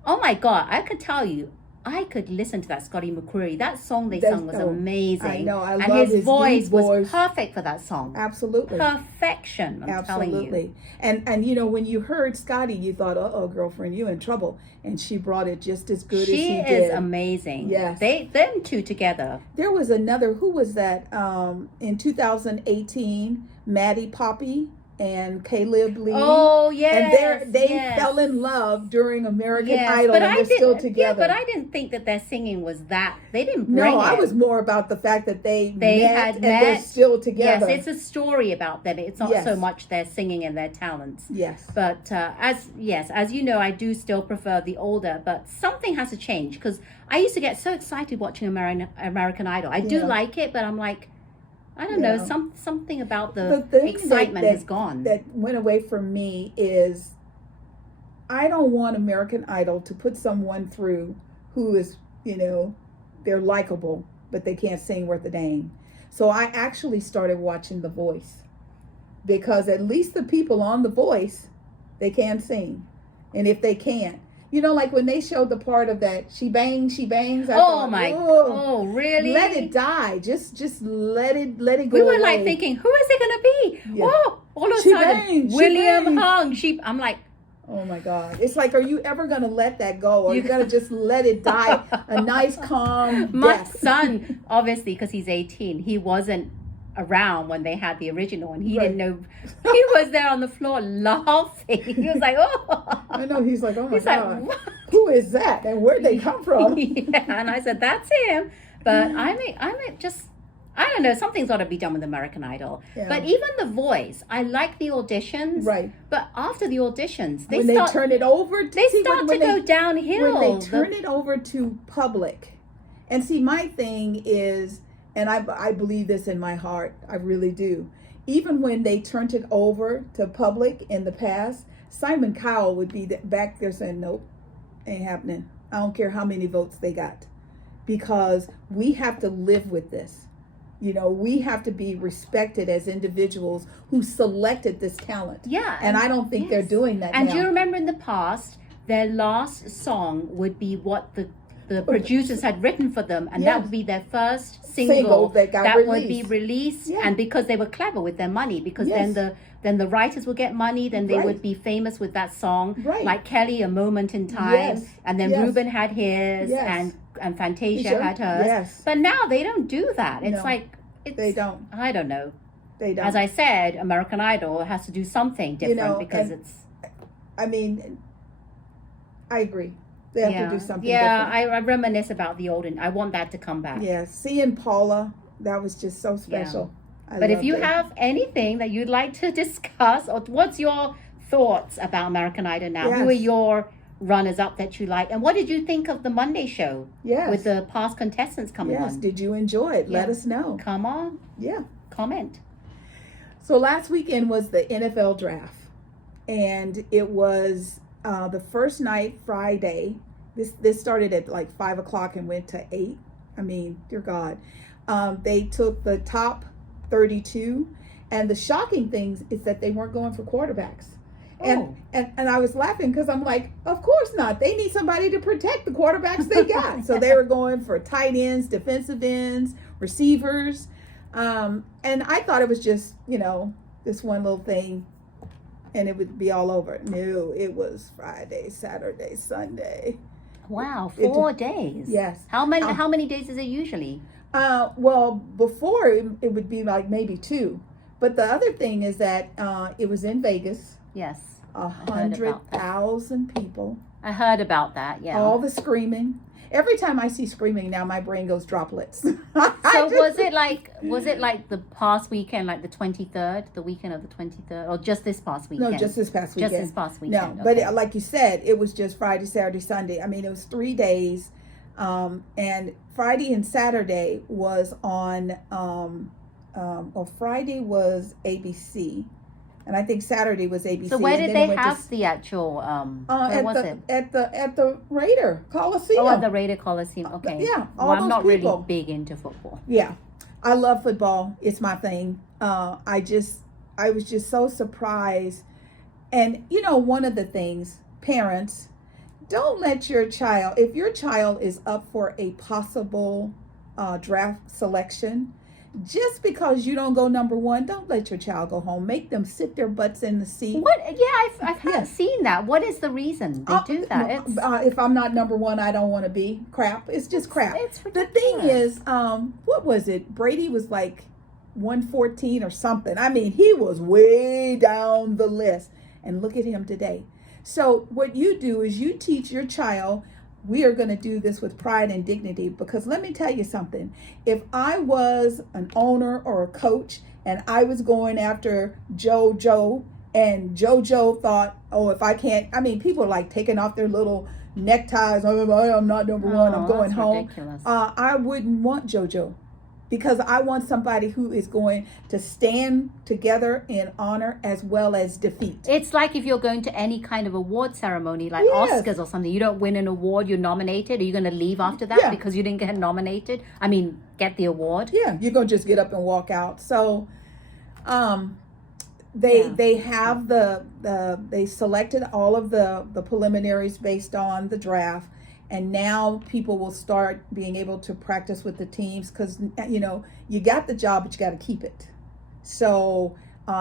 oh my God, I could tell you, I could listen to that Scotty McCreery. That song they sung was amazing. I know, I love his voice was perfect for that song. Absolutely. Perfection, I'm telling you. And you know, when you heard Scotty, you thought, uh-oh, girlfriend, you in trouble. And she brought it just as good as he did. She is amazing. Yes. Them two together. There was another, who was that? In 2018, Maddie Poppy and Caleb Lee. Oh, yes. And they fell in love during American Idol, and they're still together. Yeah, but I didn't think that their singing was that. They didn't bring it. No, I was more about the fact that they met and they're still together. Yes, it's a story about them. It's not so much their singing and their talents. Yes. But as you know, I do still prefer the older, but something has to change, because I used to get so excited watching American Idol. I do like it, but I'm like, I don't know, something about the excitement has gone. That went away from me is, I don't want American Idol to put someone through who is, you know, they're likable, but they can't sing worth a dang. So I actually started watching The Voice, because at least the people on The Voice, they can sing. And if they can't, you know, like when they showed the part of that she bangs, I thought, oh, really? Let it die. Just let it go. We were like thinking, who is it gonna be? Yeah. Oh, all of a sudden, William Hung. I'm like, Oh my God. It's like, are you ever going to let that go? Or are you going to just let it die a nice, calm My death? son, obviously, because he's 18, he wasn't around when they had the original, and he Right. didn't know. He was there on the floor laughing. He was like, oh. I know. He's like, oh my He's like, God. what? Who is that? And where'd they come from? Yeah, and I said, that's him. But I don't know, something's got to be done with American Idol. Yeah. But even The Voice, I like the auditions. Right. But after the auditions, When they turn it over, they start to go downhill. When they turn it over to public. And see, my thing is, and I believe this in my heart, I really do. Even when they turned it over to public in the past, Simon Cowell would be back there saying, nope, ain't happening. I don't care how many votes they got. Because we have to live with this. You know, we have to be respected as individuals who selected this talent. Yeah. And I don't think they're doing that now. And do you remember in the past, their last song would be what the producers had written for them, and that would be their first single that would be released. Yeah. And because they were clever with their money, because then the writers would get money, then they would be famous with that song. Right. Like Kelly, A Moment in Time, and then Ruben had his, and Fantasia had hers. Yes. But now they don't do that. It's they don't. I don't know. They don't. As I said, American Idol has to do something different because it's. I mean, I agree. They have to do something different. I reminisce about the old, and I want that to come back. Yeah, seeing Paula, that was just so special. Yeah. But if you have anything that you'd like to discuss, or what's your thoughts about American Idol now? Who are your runners-up that you like? And what did you think of the Monday show? Yes. With the past contestants coming on? Yes, did you enjoy it? Let us know. Come on. Yeah. Comment. So last weekend was the NFL draft. And it was the first night, Friday. This started at like 5 o'clock and went to 8. I mean, dear God. They took the top 32. And the shocking thing is that they weren't going for quarterbacks. And I was laughing because I'm like, of course not. They need somebody to protect the quarterbacks they got. So they were going for tight ends, defensive ends, receivers. And I thought it was just, this one little thing and it would be all over. No, it was Friday, Saturday, Sunday. Wow, 4 days. Yes. How many days is it usually? Well, before it would be like maybe 2. But the other thing is that it was in Vegas. Yes. 100,000 people. I heard about that, yeah. All the screaming. Every time I see screaming now, my brain goes droplets. So was it like the past weekend, like the 23rd, the weekend of the 23rd, or just this past weekend? No, just this past weekend. Just this past weekend. No, but like you said, it was just Friday, Saturday, Sunday. I mean, it was 3 days, and Friday and Saturday was on. Friday was ABC. And I think Saturday was ABC. So where did they have the actual? Where was it? At the Raider Coliseum. Oh, at the Raider Coliseum. Okay. Yeah. I'm not really big into football. Yeah, I love football. It's my thing. I was just so surprised. And one of the things, parents, don't let your child. If your child is up for a possible draft selection. Just because you don't go number 1, don't let your child go home. Make them sit their butts in the seat. What? Yeah, I've seen that. What is the reason they do that? If I'm not number 1, I don't want to be. Crap. It's just crap. It's the thing is, what was it? Brady was like 114 or something. I mean, he was way down the list. And look at him today. So what you do is you teach your child, we are going to do this with pride and dignity, because let me tell you something. If I was an owner or a coach and I was going after JoJo and JoJo thought, if I can't, I mean, people are like taking off their little neckties. I'm not number 1. I'm going home. Ridiculous. I wouldn't want JoJo, because I want somebody who is going to stand together in honor as well as defeat. It's like if you're going to any kind of award ceremony, like Oscars or something, you don't win an award, you're nominated. Are you going to leave after that because you didn't get nominated? I mean, get the award? Yeah, you're going to just get up and walk out. So they have they selected all of the preliminaries based on the draft. And now people will start being able to practice with the teams because, you got the job, but you got to keep it. So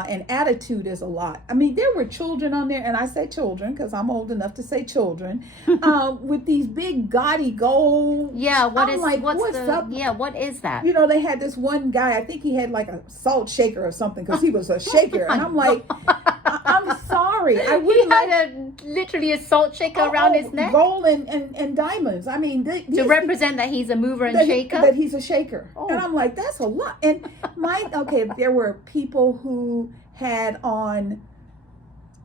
and attitude is a lot. I mean, there were children on there, and I say children because I'm old enough to say children, with these big gaudy gold. Yeah, what's up? Yeah, what is that? You know, they had this one guy, I think he had like a salt shaker or something because he was a shaker. And I'm like, I'm sorry. I wouldn't literally a salt shaker around his neck? Gold and diamonds. I mean, to represent that he's a mover and shaker? That he's a shaker. Oh. And I'm like, that's a lot. And there were people who had on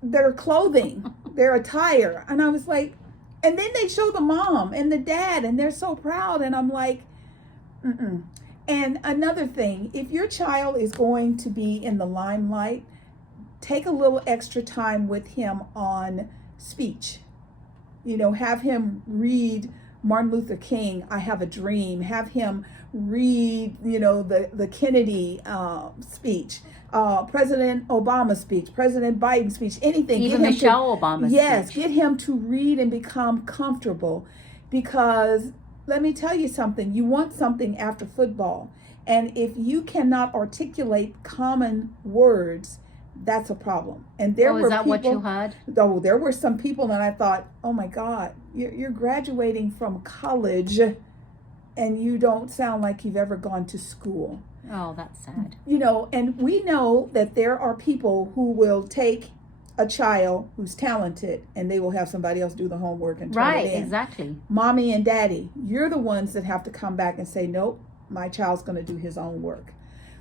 their clothing, their attire. And I was like, and then they show the mom and the dad and they're so proud. And I'm like, mm-mm. And another thing, if your child is going to be in the limelight, take a little extra time with him on speech. You know, have him read Martin Luther King, I Have a Dream. Have him read, you know, the Kennedy speech, President Obama's speech, President Biden's speech, anything. Even Michelle Obama's speech. Yes, get him to read and become comfortable. Because let me tell you something, you want something after football. And if you cannot articulate common words, that's a problem. And there were is that people, what you heard? Oh, there were some people, and I thought, oh my God, you're graduating from college, and you don't sound like you've ever gone to school. Oh, that's sad. You know, and we know that there are people who will take a child who's talented, and they will have somebody else do the homework and turn it in. Right, exactly. Mommy and daddy, you're the ones that have to come back and say, nope, my child's going to do his own work.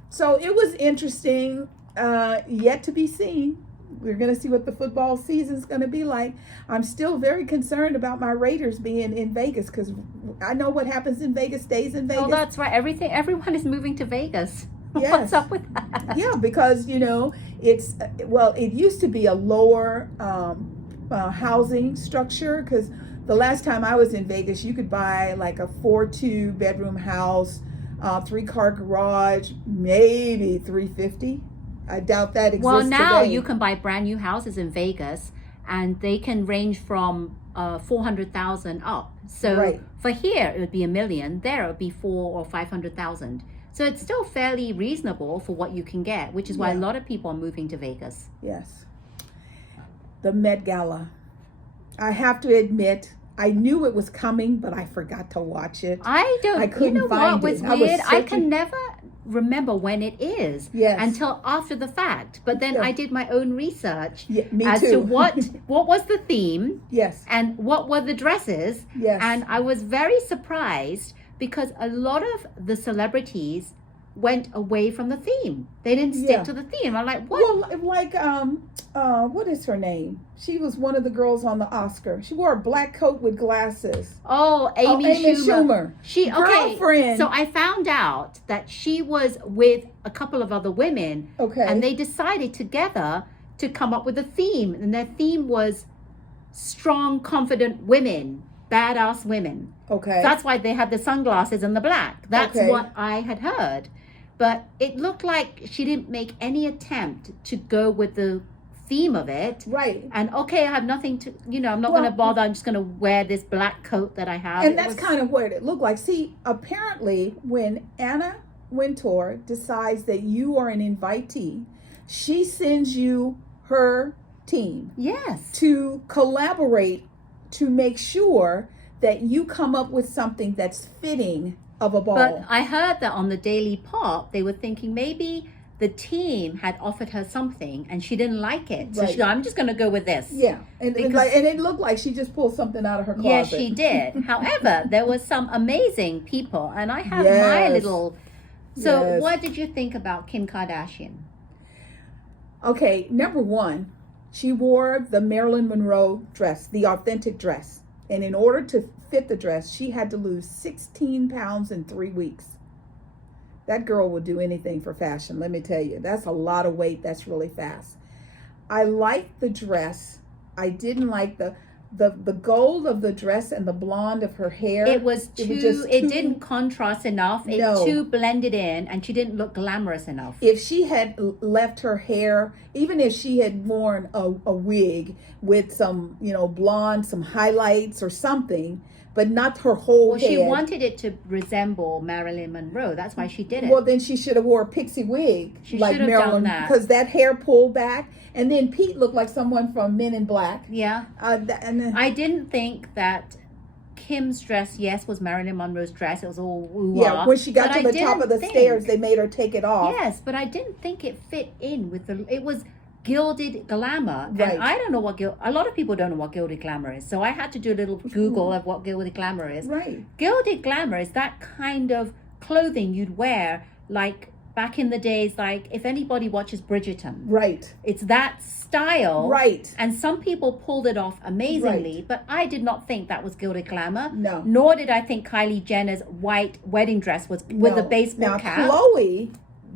So it was interesting. Yet to be seen. We're going to see what the football season's going to be like. I'm still very concerned about my Raiders being in Vegas because I know what happens in Vegas stays in Vegas. Oh, that's right. Everyone is moving to Vegas. Yes. What's up with that? Yeah, because, you know, it used to be a lower housing structure because the last time I was in Vegas, you could buy like a 4-2 bedroom house, 3-car garage, maybe $350. I doubt that exists. Well, now today. you can buy brand new houses in Vegas, and they can range from 400,000 up. So right. For here it would be $1 million. There it would be 400,000 or 500,000. So it's still fairly reasonable for what you can get, which is why a lot of people are moving to Vegas. Yes. The Met Gala. I have to admit, I knew it was coming, but I forgot to watch it. I couldn't find it. What was weird? I can never remember when it is until after the fact. But then I did my own research as to what was the theme, and what were the dresses, and I was very surprised because a lot of the celebrities went away from the theme. They didn't stick to the theme. I'm like, what? Well, like what is her name? She was one of the girls on the Oscar. She wore a black coat with glasses. Oh, Amy Schumer. Girlfriend. So I found out that she was with a couple of other women. Okay. And they decided together to come up with a theme. And their theme was strong, confident women, badass women. Okay. So that's why they had the sunglasses and the black. That's what I had heard. But it looked like she didn't make any attempt to go with the theme of it. Right. And I have nothing to, I'm not going to bother. I'm just going to wear this black coat that I have. And that's kind of what it looked like. See, apparently when Anna Wintour decides that you are an invitee, she sends you her team. Yes. To collaborate to make sure that you come up with something that's fitting of a ball. But I heard that on the Daily Pop, they were thinking maybe the team had offered her something and she didn't like it. So she go, I'm just going to go with this. Yeah. And it looked like she just pulled something out of her closet. Yes, she did. However, there was some amazing people. And I have my little... So what did you think about Kim Kardashian? Okay, number one, she wore the Marilyn Monroe dress, the authentic dress. And in order to fit the dress, she had to lose 16 pounds in 3 weeks. That girl will do anything for fashion, let me tell you. That's a lot of weight. That's really fast. I liked the dress. I didn't like the gold of the dress and the blonde of her hair. It was too. It didn't contrast enough. It No. too blended in, and she didn't look glamorous enough. If she had left her hair, even if she had worn a wig with some, blonde, some highlights or something, but not her whole head. She wanted it to resemble Marilyn Monroe. That's why she did it. Well, then she should have wore a pixie wig She like should have Marilyn, done that. because that hair pulled back, and then Pete looked like someone from Men in Black. Yeah. And then, I didn't think that Kim's dress, yes, was Marilyn Monroe's dress. It was all woo-wah. yeah, when she got But to I the top of the didn't stairs, think- they made her take it off. Yes, but I didn't think it fit in with the. It was gilded glamour, Right. and I don't know what a lot of people don't know what gilded glamour is. So I had to do a little Google of what gilded glamour is. Right. Gilded glamour is that kind of clothing you'd wear, like back in the days, like if anybody watches Bridgerton, Right. it's that style. Right. And some people pulled it off amazingly, but I did not think that was gilded glamour. No. Nor did I think Kylie Jenner's white wedding dress was with a baseball now, cap. Chloe,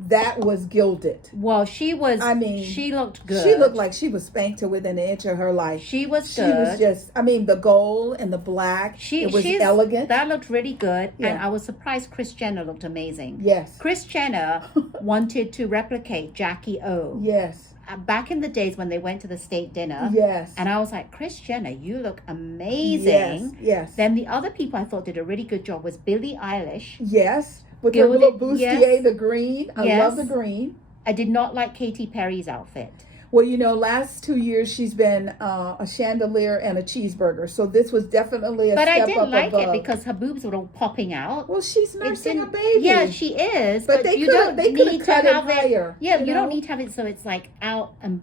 that was gilded. Well, she was. I mean, she looked good. She looked like she was spanked to within an inch of her life. She was She good. was just, the gold and the black, it was elegant. That looked really good, and Yeah. I was surprised Kris Jenner looked amazing. Yes. Kris Jenner wanted to replicate Jackie O. Yes. Back in the days when they went to the state dinner. Yes. And I was like, Kris Jenner, you look amazing. Yes. Then the other people I thought did a really good job was Billie Eilish. Yes. With her Gilded, little bustier, yes. the green. I Yes. love the green. I did not like Katy Perry's outfit. Well, last 2 years she's been a chandelier and a cheeseburger. So this was definitely a But step I didn't up like above. it because her boobs were all popping out. Well, she's It nursing a didn't- baby. Yeah, she is. But they you could don't they need could have to cut it have higher. Yeah, you don't know? need to have it so it's like out and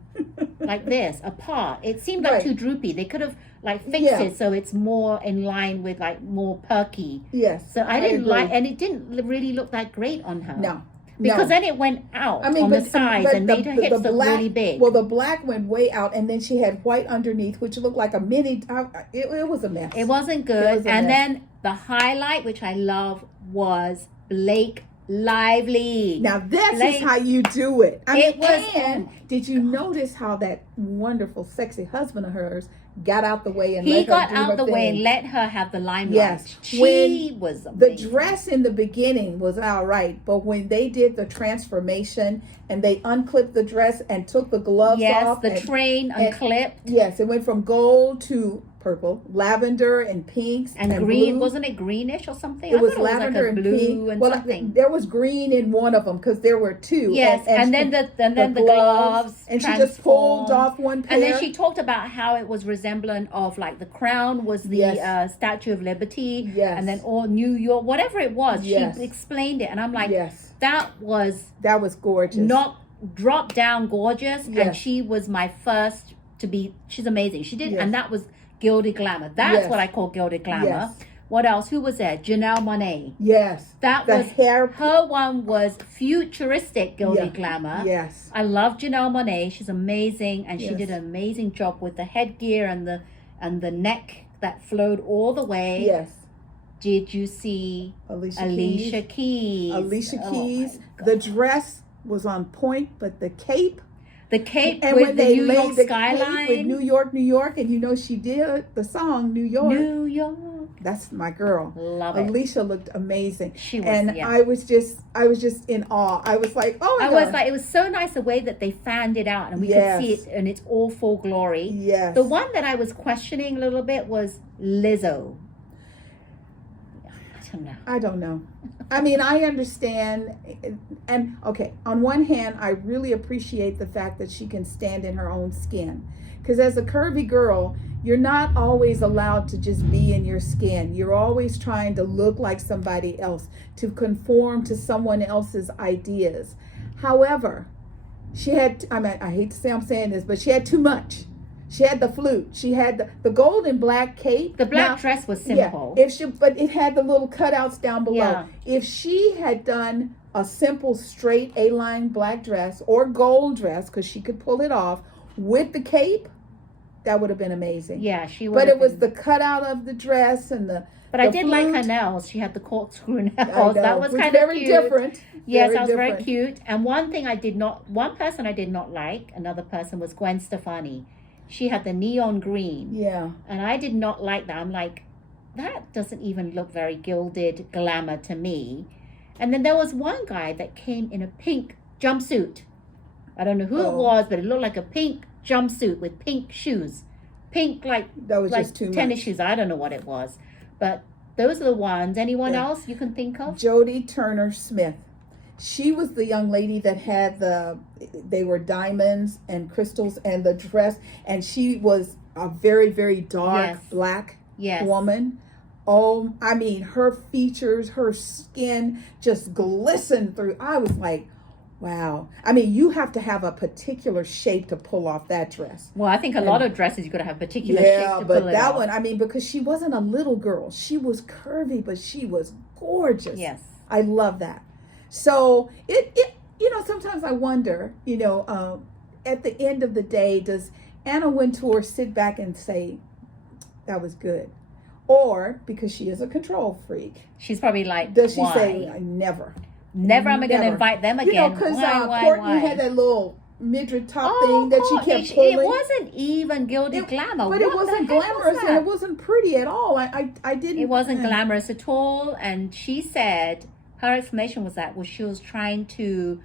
like this, apart. It seemed like Right. too droopy. They could have like fixed Yeah. it so it's more in line with like more perky. Yes. So I didn't agree. like, and it didn't really look that great on her. No. Because no. then it went out on but, the sides but and made her hips look black, really big. Well, the black went way out, and then she had white underneath, which looked like a mini. It was a mess. It wasn't It good. was a And mess. then the highlight, which I love, was Blake Lively. Now this Blake- is how you do it. It was- And did you notice how that wonderful, sexy husband of hers got out the way and He let her got do out her the way and thing? let her have the limelight. Yes. She When was The amazing. dress in the beginning was all right, but when they did the transformation and they unclipped the dress and took the gloves Yes, off, the and- train unclipped yes, it went from gold to purple, lavender and pinks and green. blue. Wasn't it greenish or something? It I was thought it was lavender like a and blue pink. and Well, something. there was green in one of them because there were two. Yes, and then the gloves and she just pulled transformed. off one pair. And then she talked about how it was resemblant of like the crown was the Yes. Statue of Liberty. Yes. And then all New York, whatever it was, Yes. she explained it. And I'm like, Yes, that was that was gorgeous. not drop down gorgeous. And Yes. she was my first to be, she's amazing. She did, Yes. and that was gilded glamour. That's Yes. what I call gilded glamour. Yes. What else? Who was there? Janelle Monáe. Yes, That the was hair. her one was futuristic gilded Yeah. glamour. Yes, I love Janelle Monáe. She's amazing, and she Yes. did an amazing job with the headgear and the neck that flowed all the way. yes. Did you see Alicia Keys? Alicia Oh, Keys. my The God. dress was on point, but the cape. The cape And with when the they New laid York the skyline. cape with New York, New York, and she did the song New York. New York. That's my girl. Love it. Alicia looked amazing. She was, and yeah. I was just in awe. I was like, oh my I God. was like, it was so nice the way that they fanned it out and we Yes. could see it in its all full glory. Yes. The one that I was questioning a little bit was Lizzo. I don't know. I mean, I understand. And okay, on one hand, I really appreciate the fact that she can stand in her own skin. Because as a curvy girl, you're not always allowed to just be in your skin. You're always trying to look like somebody else, to conform to someone else's ideas. However, she had, I hate to say I'm saying this, but she had too much. She had the flute. She had the gold and black cape. The black Now, dress was simple. yeah, but it had the little cutouts down below. Yeah. If she had done a simple straight A-line black dress or gold dress, because she could pull it off with the cape, that would have been amazing. Yeah, she would. But it was the cutout of the dress and the. But I the did like her flute. nails. She had the corkscrew I nails. know, That was which kind of very cute. different. Yes, Very that was very different. cute. And one person I did not like, another person was Gwen Stefani. she had the neon green. Yeah. And I did not like that. I'm like, that doesn't even look very gilded glamour to me. And then there was one guy that came in a pink jumpsuit. I don't know who it was, but it looked like a pink jumpsuit with pink shoes. Pink, that was like just too tennis much. shoes. I don't know what it was. But those are the ones. Anyone else you can think of? Jodie Turner Smith. She was the young lady that had they were diamonds and crystals and the dress. And she was a very, very dark black woman. Oh, I mean, her features, her skin just glistened through. I was like, wow. I mean, you have to have a particular shape to pull off that dress. Well, I think a lot of dresses you got to have particular shape to pull it off. Yeah, but that one, I mean, because she wasn't a little girl. She was curvy, but she was gorgeous. Yes. I love that. So it sometimes I wonder, at the end of the day, does Anna Wintour sit back and say, that was good? Or, because she is a control freak, she's probably like, does she say, never am I going to invite them again? Because Courtney had that little midriff top thing that she kept pulling. It wasn't even gilded glamour. But it wasn't glamorous and it wasn't pretty at all. I didn't. It wasn't glamorous at all. And she said, her explanation was she was trying to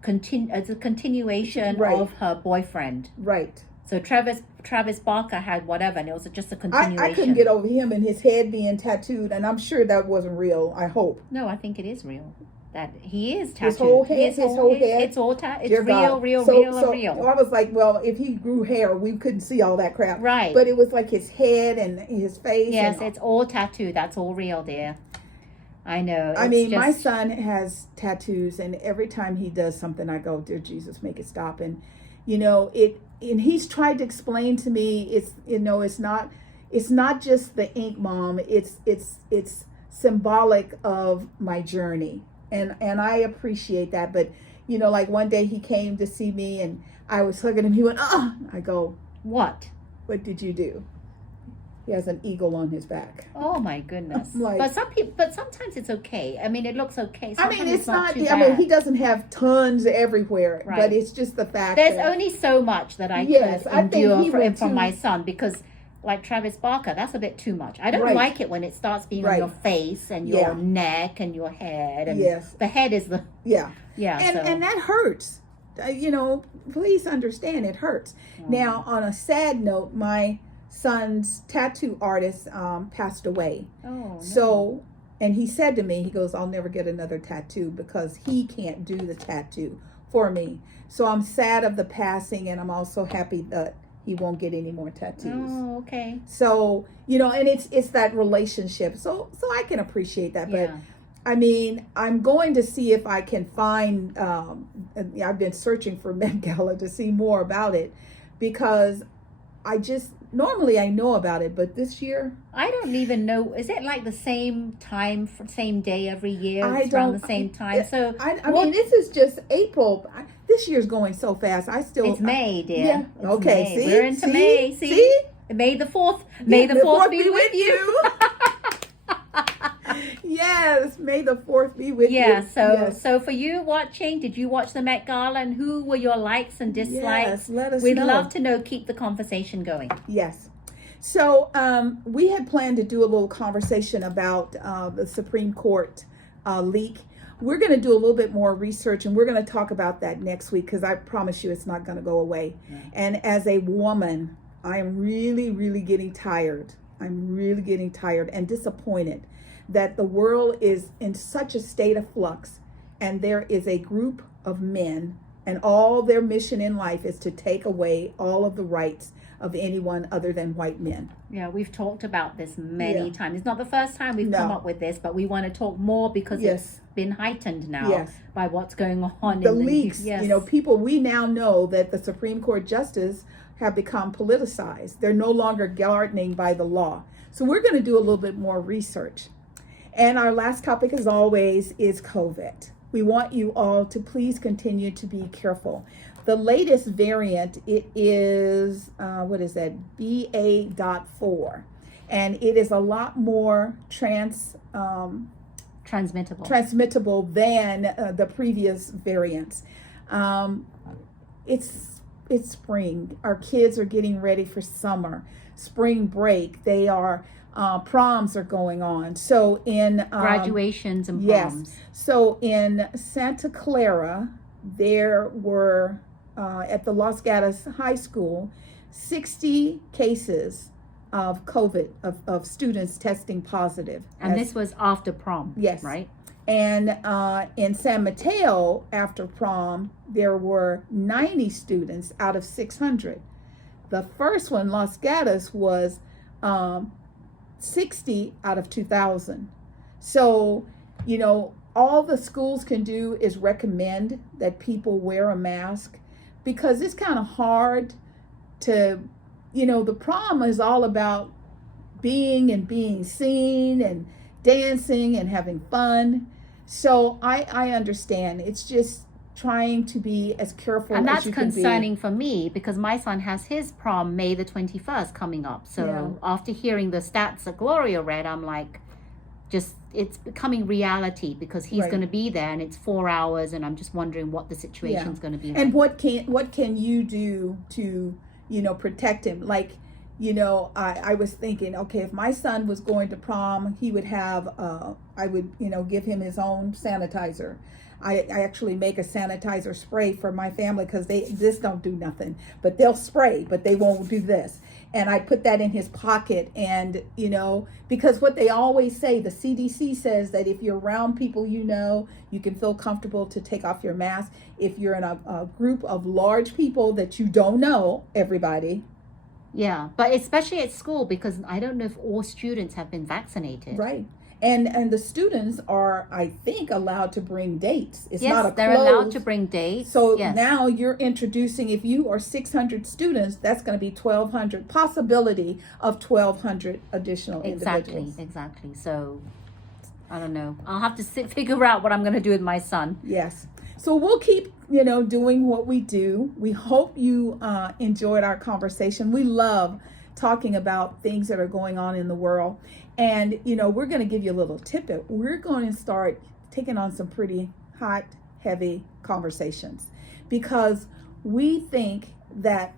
continue as a continuation of her boyfriend. Right. So Travis Barker had whatever, and it was just a continuation. I couldn't get over him and his head being tattooed, and I'm sure that wasn't real. I hope. No, I think it is real. That he is tattooed. His whole head. It's all tattooed. It's real. I was like, well, if he grew hair, we couldn't see all that crap. Right. But it was like his head and his face. Yes, it's all tattooed. That's all real, dear. I know. I mean, my son has tattoos, and every time he does something, I go, "Dear Jesus, make it stop." And and he's tried to explain to me, it's not just the ink, Mom. It's symbolic of my journey, and I appreciate that. But like one day he came to see me, and I was hugging him. He went, "Ah!" I go, "What? What did you do?" He has an eagle on his back. Oh my goodness! But sometimes it's okay. I mean, it looks okay. Sometimes it's not. Too bad. I mean, he doesn't have tons everywhere, right. But it's just the fact. There's only so much that I could endure from my son, because, like Travis Barker, that's a bit too much. I don't like it when it starts being on your face and your neck and your head. And the head is the and that hurts. Please understand, it hurts. Now, on a sad note, my son's tattoo artist passed away. So, and he said to me, he goes, "I'll never get another tattoo because he can't do the tattoo for me." So I'm sad of the passing, and I'm also happy that he won't get any more tattoos. Oh, okay. So, and it's that relationship. So I can appreciate that. But I mean, I'm going to see if I can find, I've been searching for Met Gala to see more about it, because normally I know about it, but this year I don't even know. Is it like the same time, same day every year? Around the same time. So I mean, this is just April. This year's going so fast. It's May, dear. Yeah. It's okay. May. See, we're into May. See? May the 4th. May the 4th be with you. Yes, may the 4th be with you. So for you watching, did you watch the Met Gala, and who were your likes and dislikes? Yes, let us know. We'd love to know. Keep the conversation going. Yes. So we had planned to do a little conversation about the Supreme Court leak. We're going to do a little bit more research, and we're going to talk about that next week, because I promise you it's not going to go away. And as a woman, I am really, really getting tired. I'm really getting tired and disappointed that the world is in such a state of flux, and there is a group of men, and all their mission in life is to take away all of the rights of anyone other than white men. Yeah, we've talked about this many times. It's not the first time we've come up with this, but we want to talk more because it's been heightened now by what's going on. The leaks, people, we now know that the Supreme Court justices have become politicized. They're no longer gardening by the law. So we're going to do a little bit more research. And our last topic, as always, is COVID. We want you all to please continue to be careful. The latest variant, it is, BA.4. And it is a lot more transmittable than the previous variants. it's spring. Our kids are getting ready for summer, spring break. They are proms are going on. So in graduations and yes, proms. so in Santa Clara, there were at the Los Gatos High School 60 cases of COVID, of students testing positive. And this was after prom, yes, right? And in San Mateo, after prom, there were 90 students out of 600. The first one, Los Gatos, was 60 out of 2,000. So, you know, all the schools can do is recommend that people wear a mask, because it's kind of hard to, you know, the prom is all about being seen and dancing and having fun. So I understand. It's just trying to be as careful and as that's you can be. concerning for me, because my son has his prom May the 21st coming up. So after hearing the stats that Gloria read, I'm like, just it's becoming reality, because he's going to be there and it's 4 hours, and I'm just wondering what the situation's going to be like. And what can you do to, you know, protect him? Like, you know, I was thinking, okay, if my son was going to prom, he would have I would, you know, give him his own sanitizer. I actually make a sanitizer spray for my family, because this don't do nothing, but they'll spray, but they won't do this. And I put that in his pocket. And, you know, because what they always say, the CDC says that if you're around people, you know, you can feel comfortable to take off your mask. If you're in a group of large people that you don't know everybody. Yeah, but especially at school, because I don't know if all students have been vaccinated. Right. And the students are, I think, allowed to bring dates. It's yes, not a they're closed, allowed to bring dates. So yes. now you're introducing, if you are 600 students, that's going to be 1,200, possibility of 1,200 additional individuals. Exactly. So I don't know. I'll have to figure out what I'm going to do with my son. Yes. So we'll keep, you know, doing what we do. We hope you enjoyed our conversation. We love talking about things that are going on in the world. And, you know, we're going to give you a little tip. We're going to start taking on some pretty hot, heavy conversations, because we think that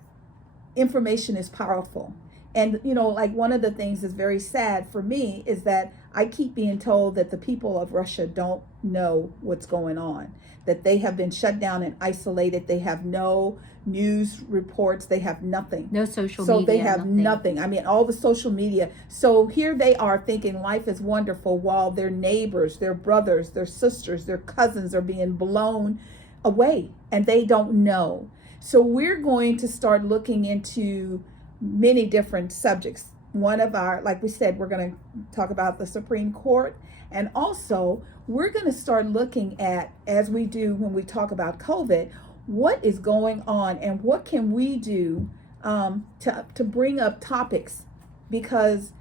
information is powerful. And, you know, like one of the things that's very sad for me is that I keep being told that the people of Russia don't know what's going on, that they have been shut down and isolated. They have no news reports. They have nothing. No social media. So media. they have nothing. I mean, all the social media. So here they are thinking life is wonderful, while their neighbors, their brothers, their sisters, their cousins are being blown away, and they don't know. So we're going to start looking into many different subjects. One of our, like we said, we're going to talk about the Supreme Court, and also we're going to start looking at, as we do when we talk about COVID, what is going on and what can we do to bring up topics, because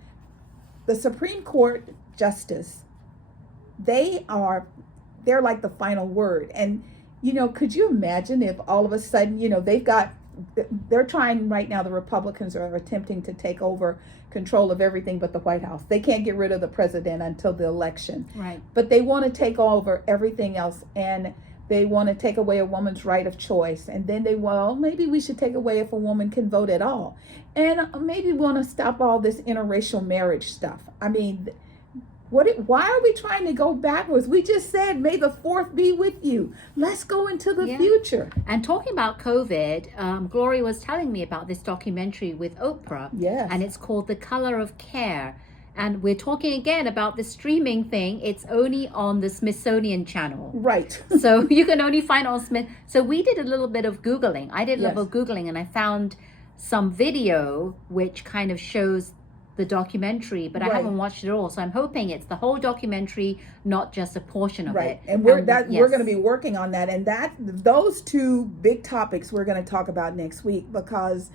the Supreme Court justice, they're like the final word. And, you know, could you imagine if all of a sudden, you know, they're trying right now, the Republicans are attempting to take over control of everything but the White House. They can't get rid of the president until the election. Right. But they want to take over everything else, and they want to take away a woman's right of choice. And then maybe we should take away if a woman can vote at all. And maybe we want to stop all this interracial marriage stuff. I mean, why are we trying to go backwards? We just said, may the 4th be with you. Let's go into the future. And talking about COVID, Gloria was telling me about this documentary with Oprah. Yes. And it's called The Color of Care. And we're talking again about the streaming thing. It's only on the Smithsonian Channel. Right. So you can only find on Smith. So we did a little bit of Googling. I did a little Googling, and I found some video which kind of shows the documentary, but I haven't watched it all. So I'm hoping it's the whole documentary, not just a portion of it. And we're going to be working on that. And those two big topics we're going to talk about next week, because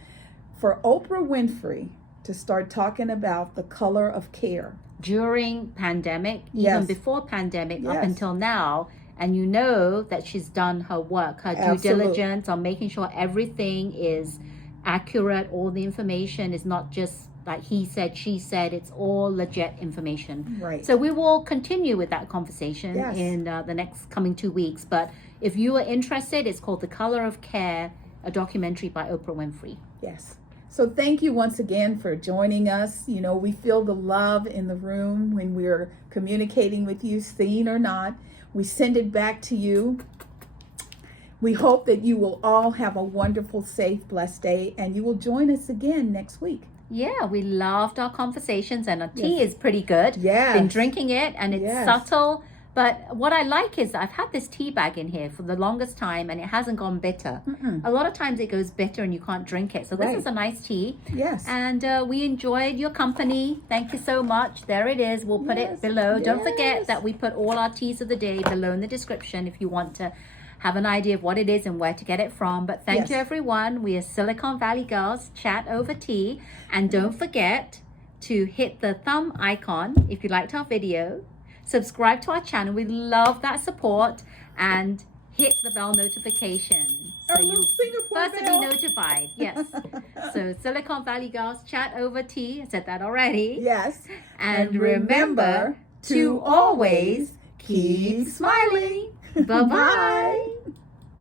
for Oprah Winfrey to start talking about the color of care during pandemic, even before pandemic, up until now, and you know that she's done her work, her due diligence on making sure everything is accurate, all the information is not just like he said, she said, it's all legit information. Right. So we will continue with that conversation in the next coming 2 weeks. But if you are interested, it's called The Color of Care. a documentary by Oprah Winfrey. Yes. So thank you once again for joining us. You know, we feel the love in the room when we're communicating with you, seen or not. We send it back to you. We hope that you will all have a wonderful, safe, blessed day, and you will join us again next week. Yeah, we loved our conversations, and our tea is pretty good. Yes. Been drinking it, and it's subtle. But what I like is I've had this tea bag in here for the longest time, and it hasn't gone bitter. A lot of times it goes bitter and you can't drink it. So this is a nice tea. Yes. And we enjoyed your company. Thank you so much. There it is. We'll put it below. Don't forget that we put all our teas of the day below in the description if you want to have an idea of what it is and where to get it from. But thank you, everyone. We are Silicon Valley Girls Chat Over Tea. And don't forget to hit the thumb icon if you liked our video. Subscribe to our channel. We love that support. And hit the bell notification so you'll first to be notified. Yes. So Silicon Valley Girls Chat Over Tea. I said that already. Yes. And remember to always keep smiling. Bye-bye.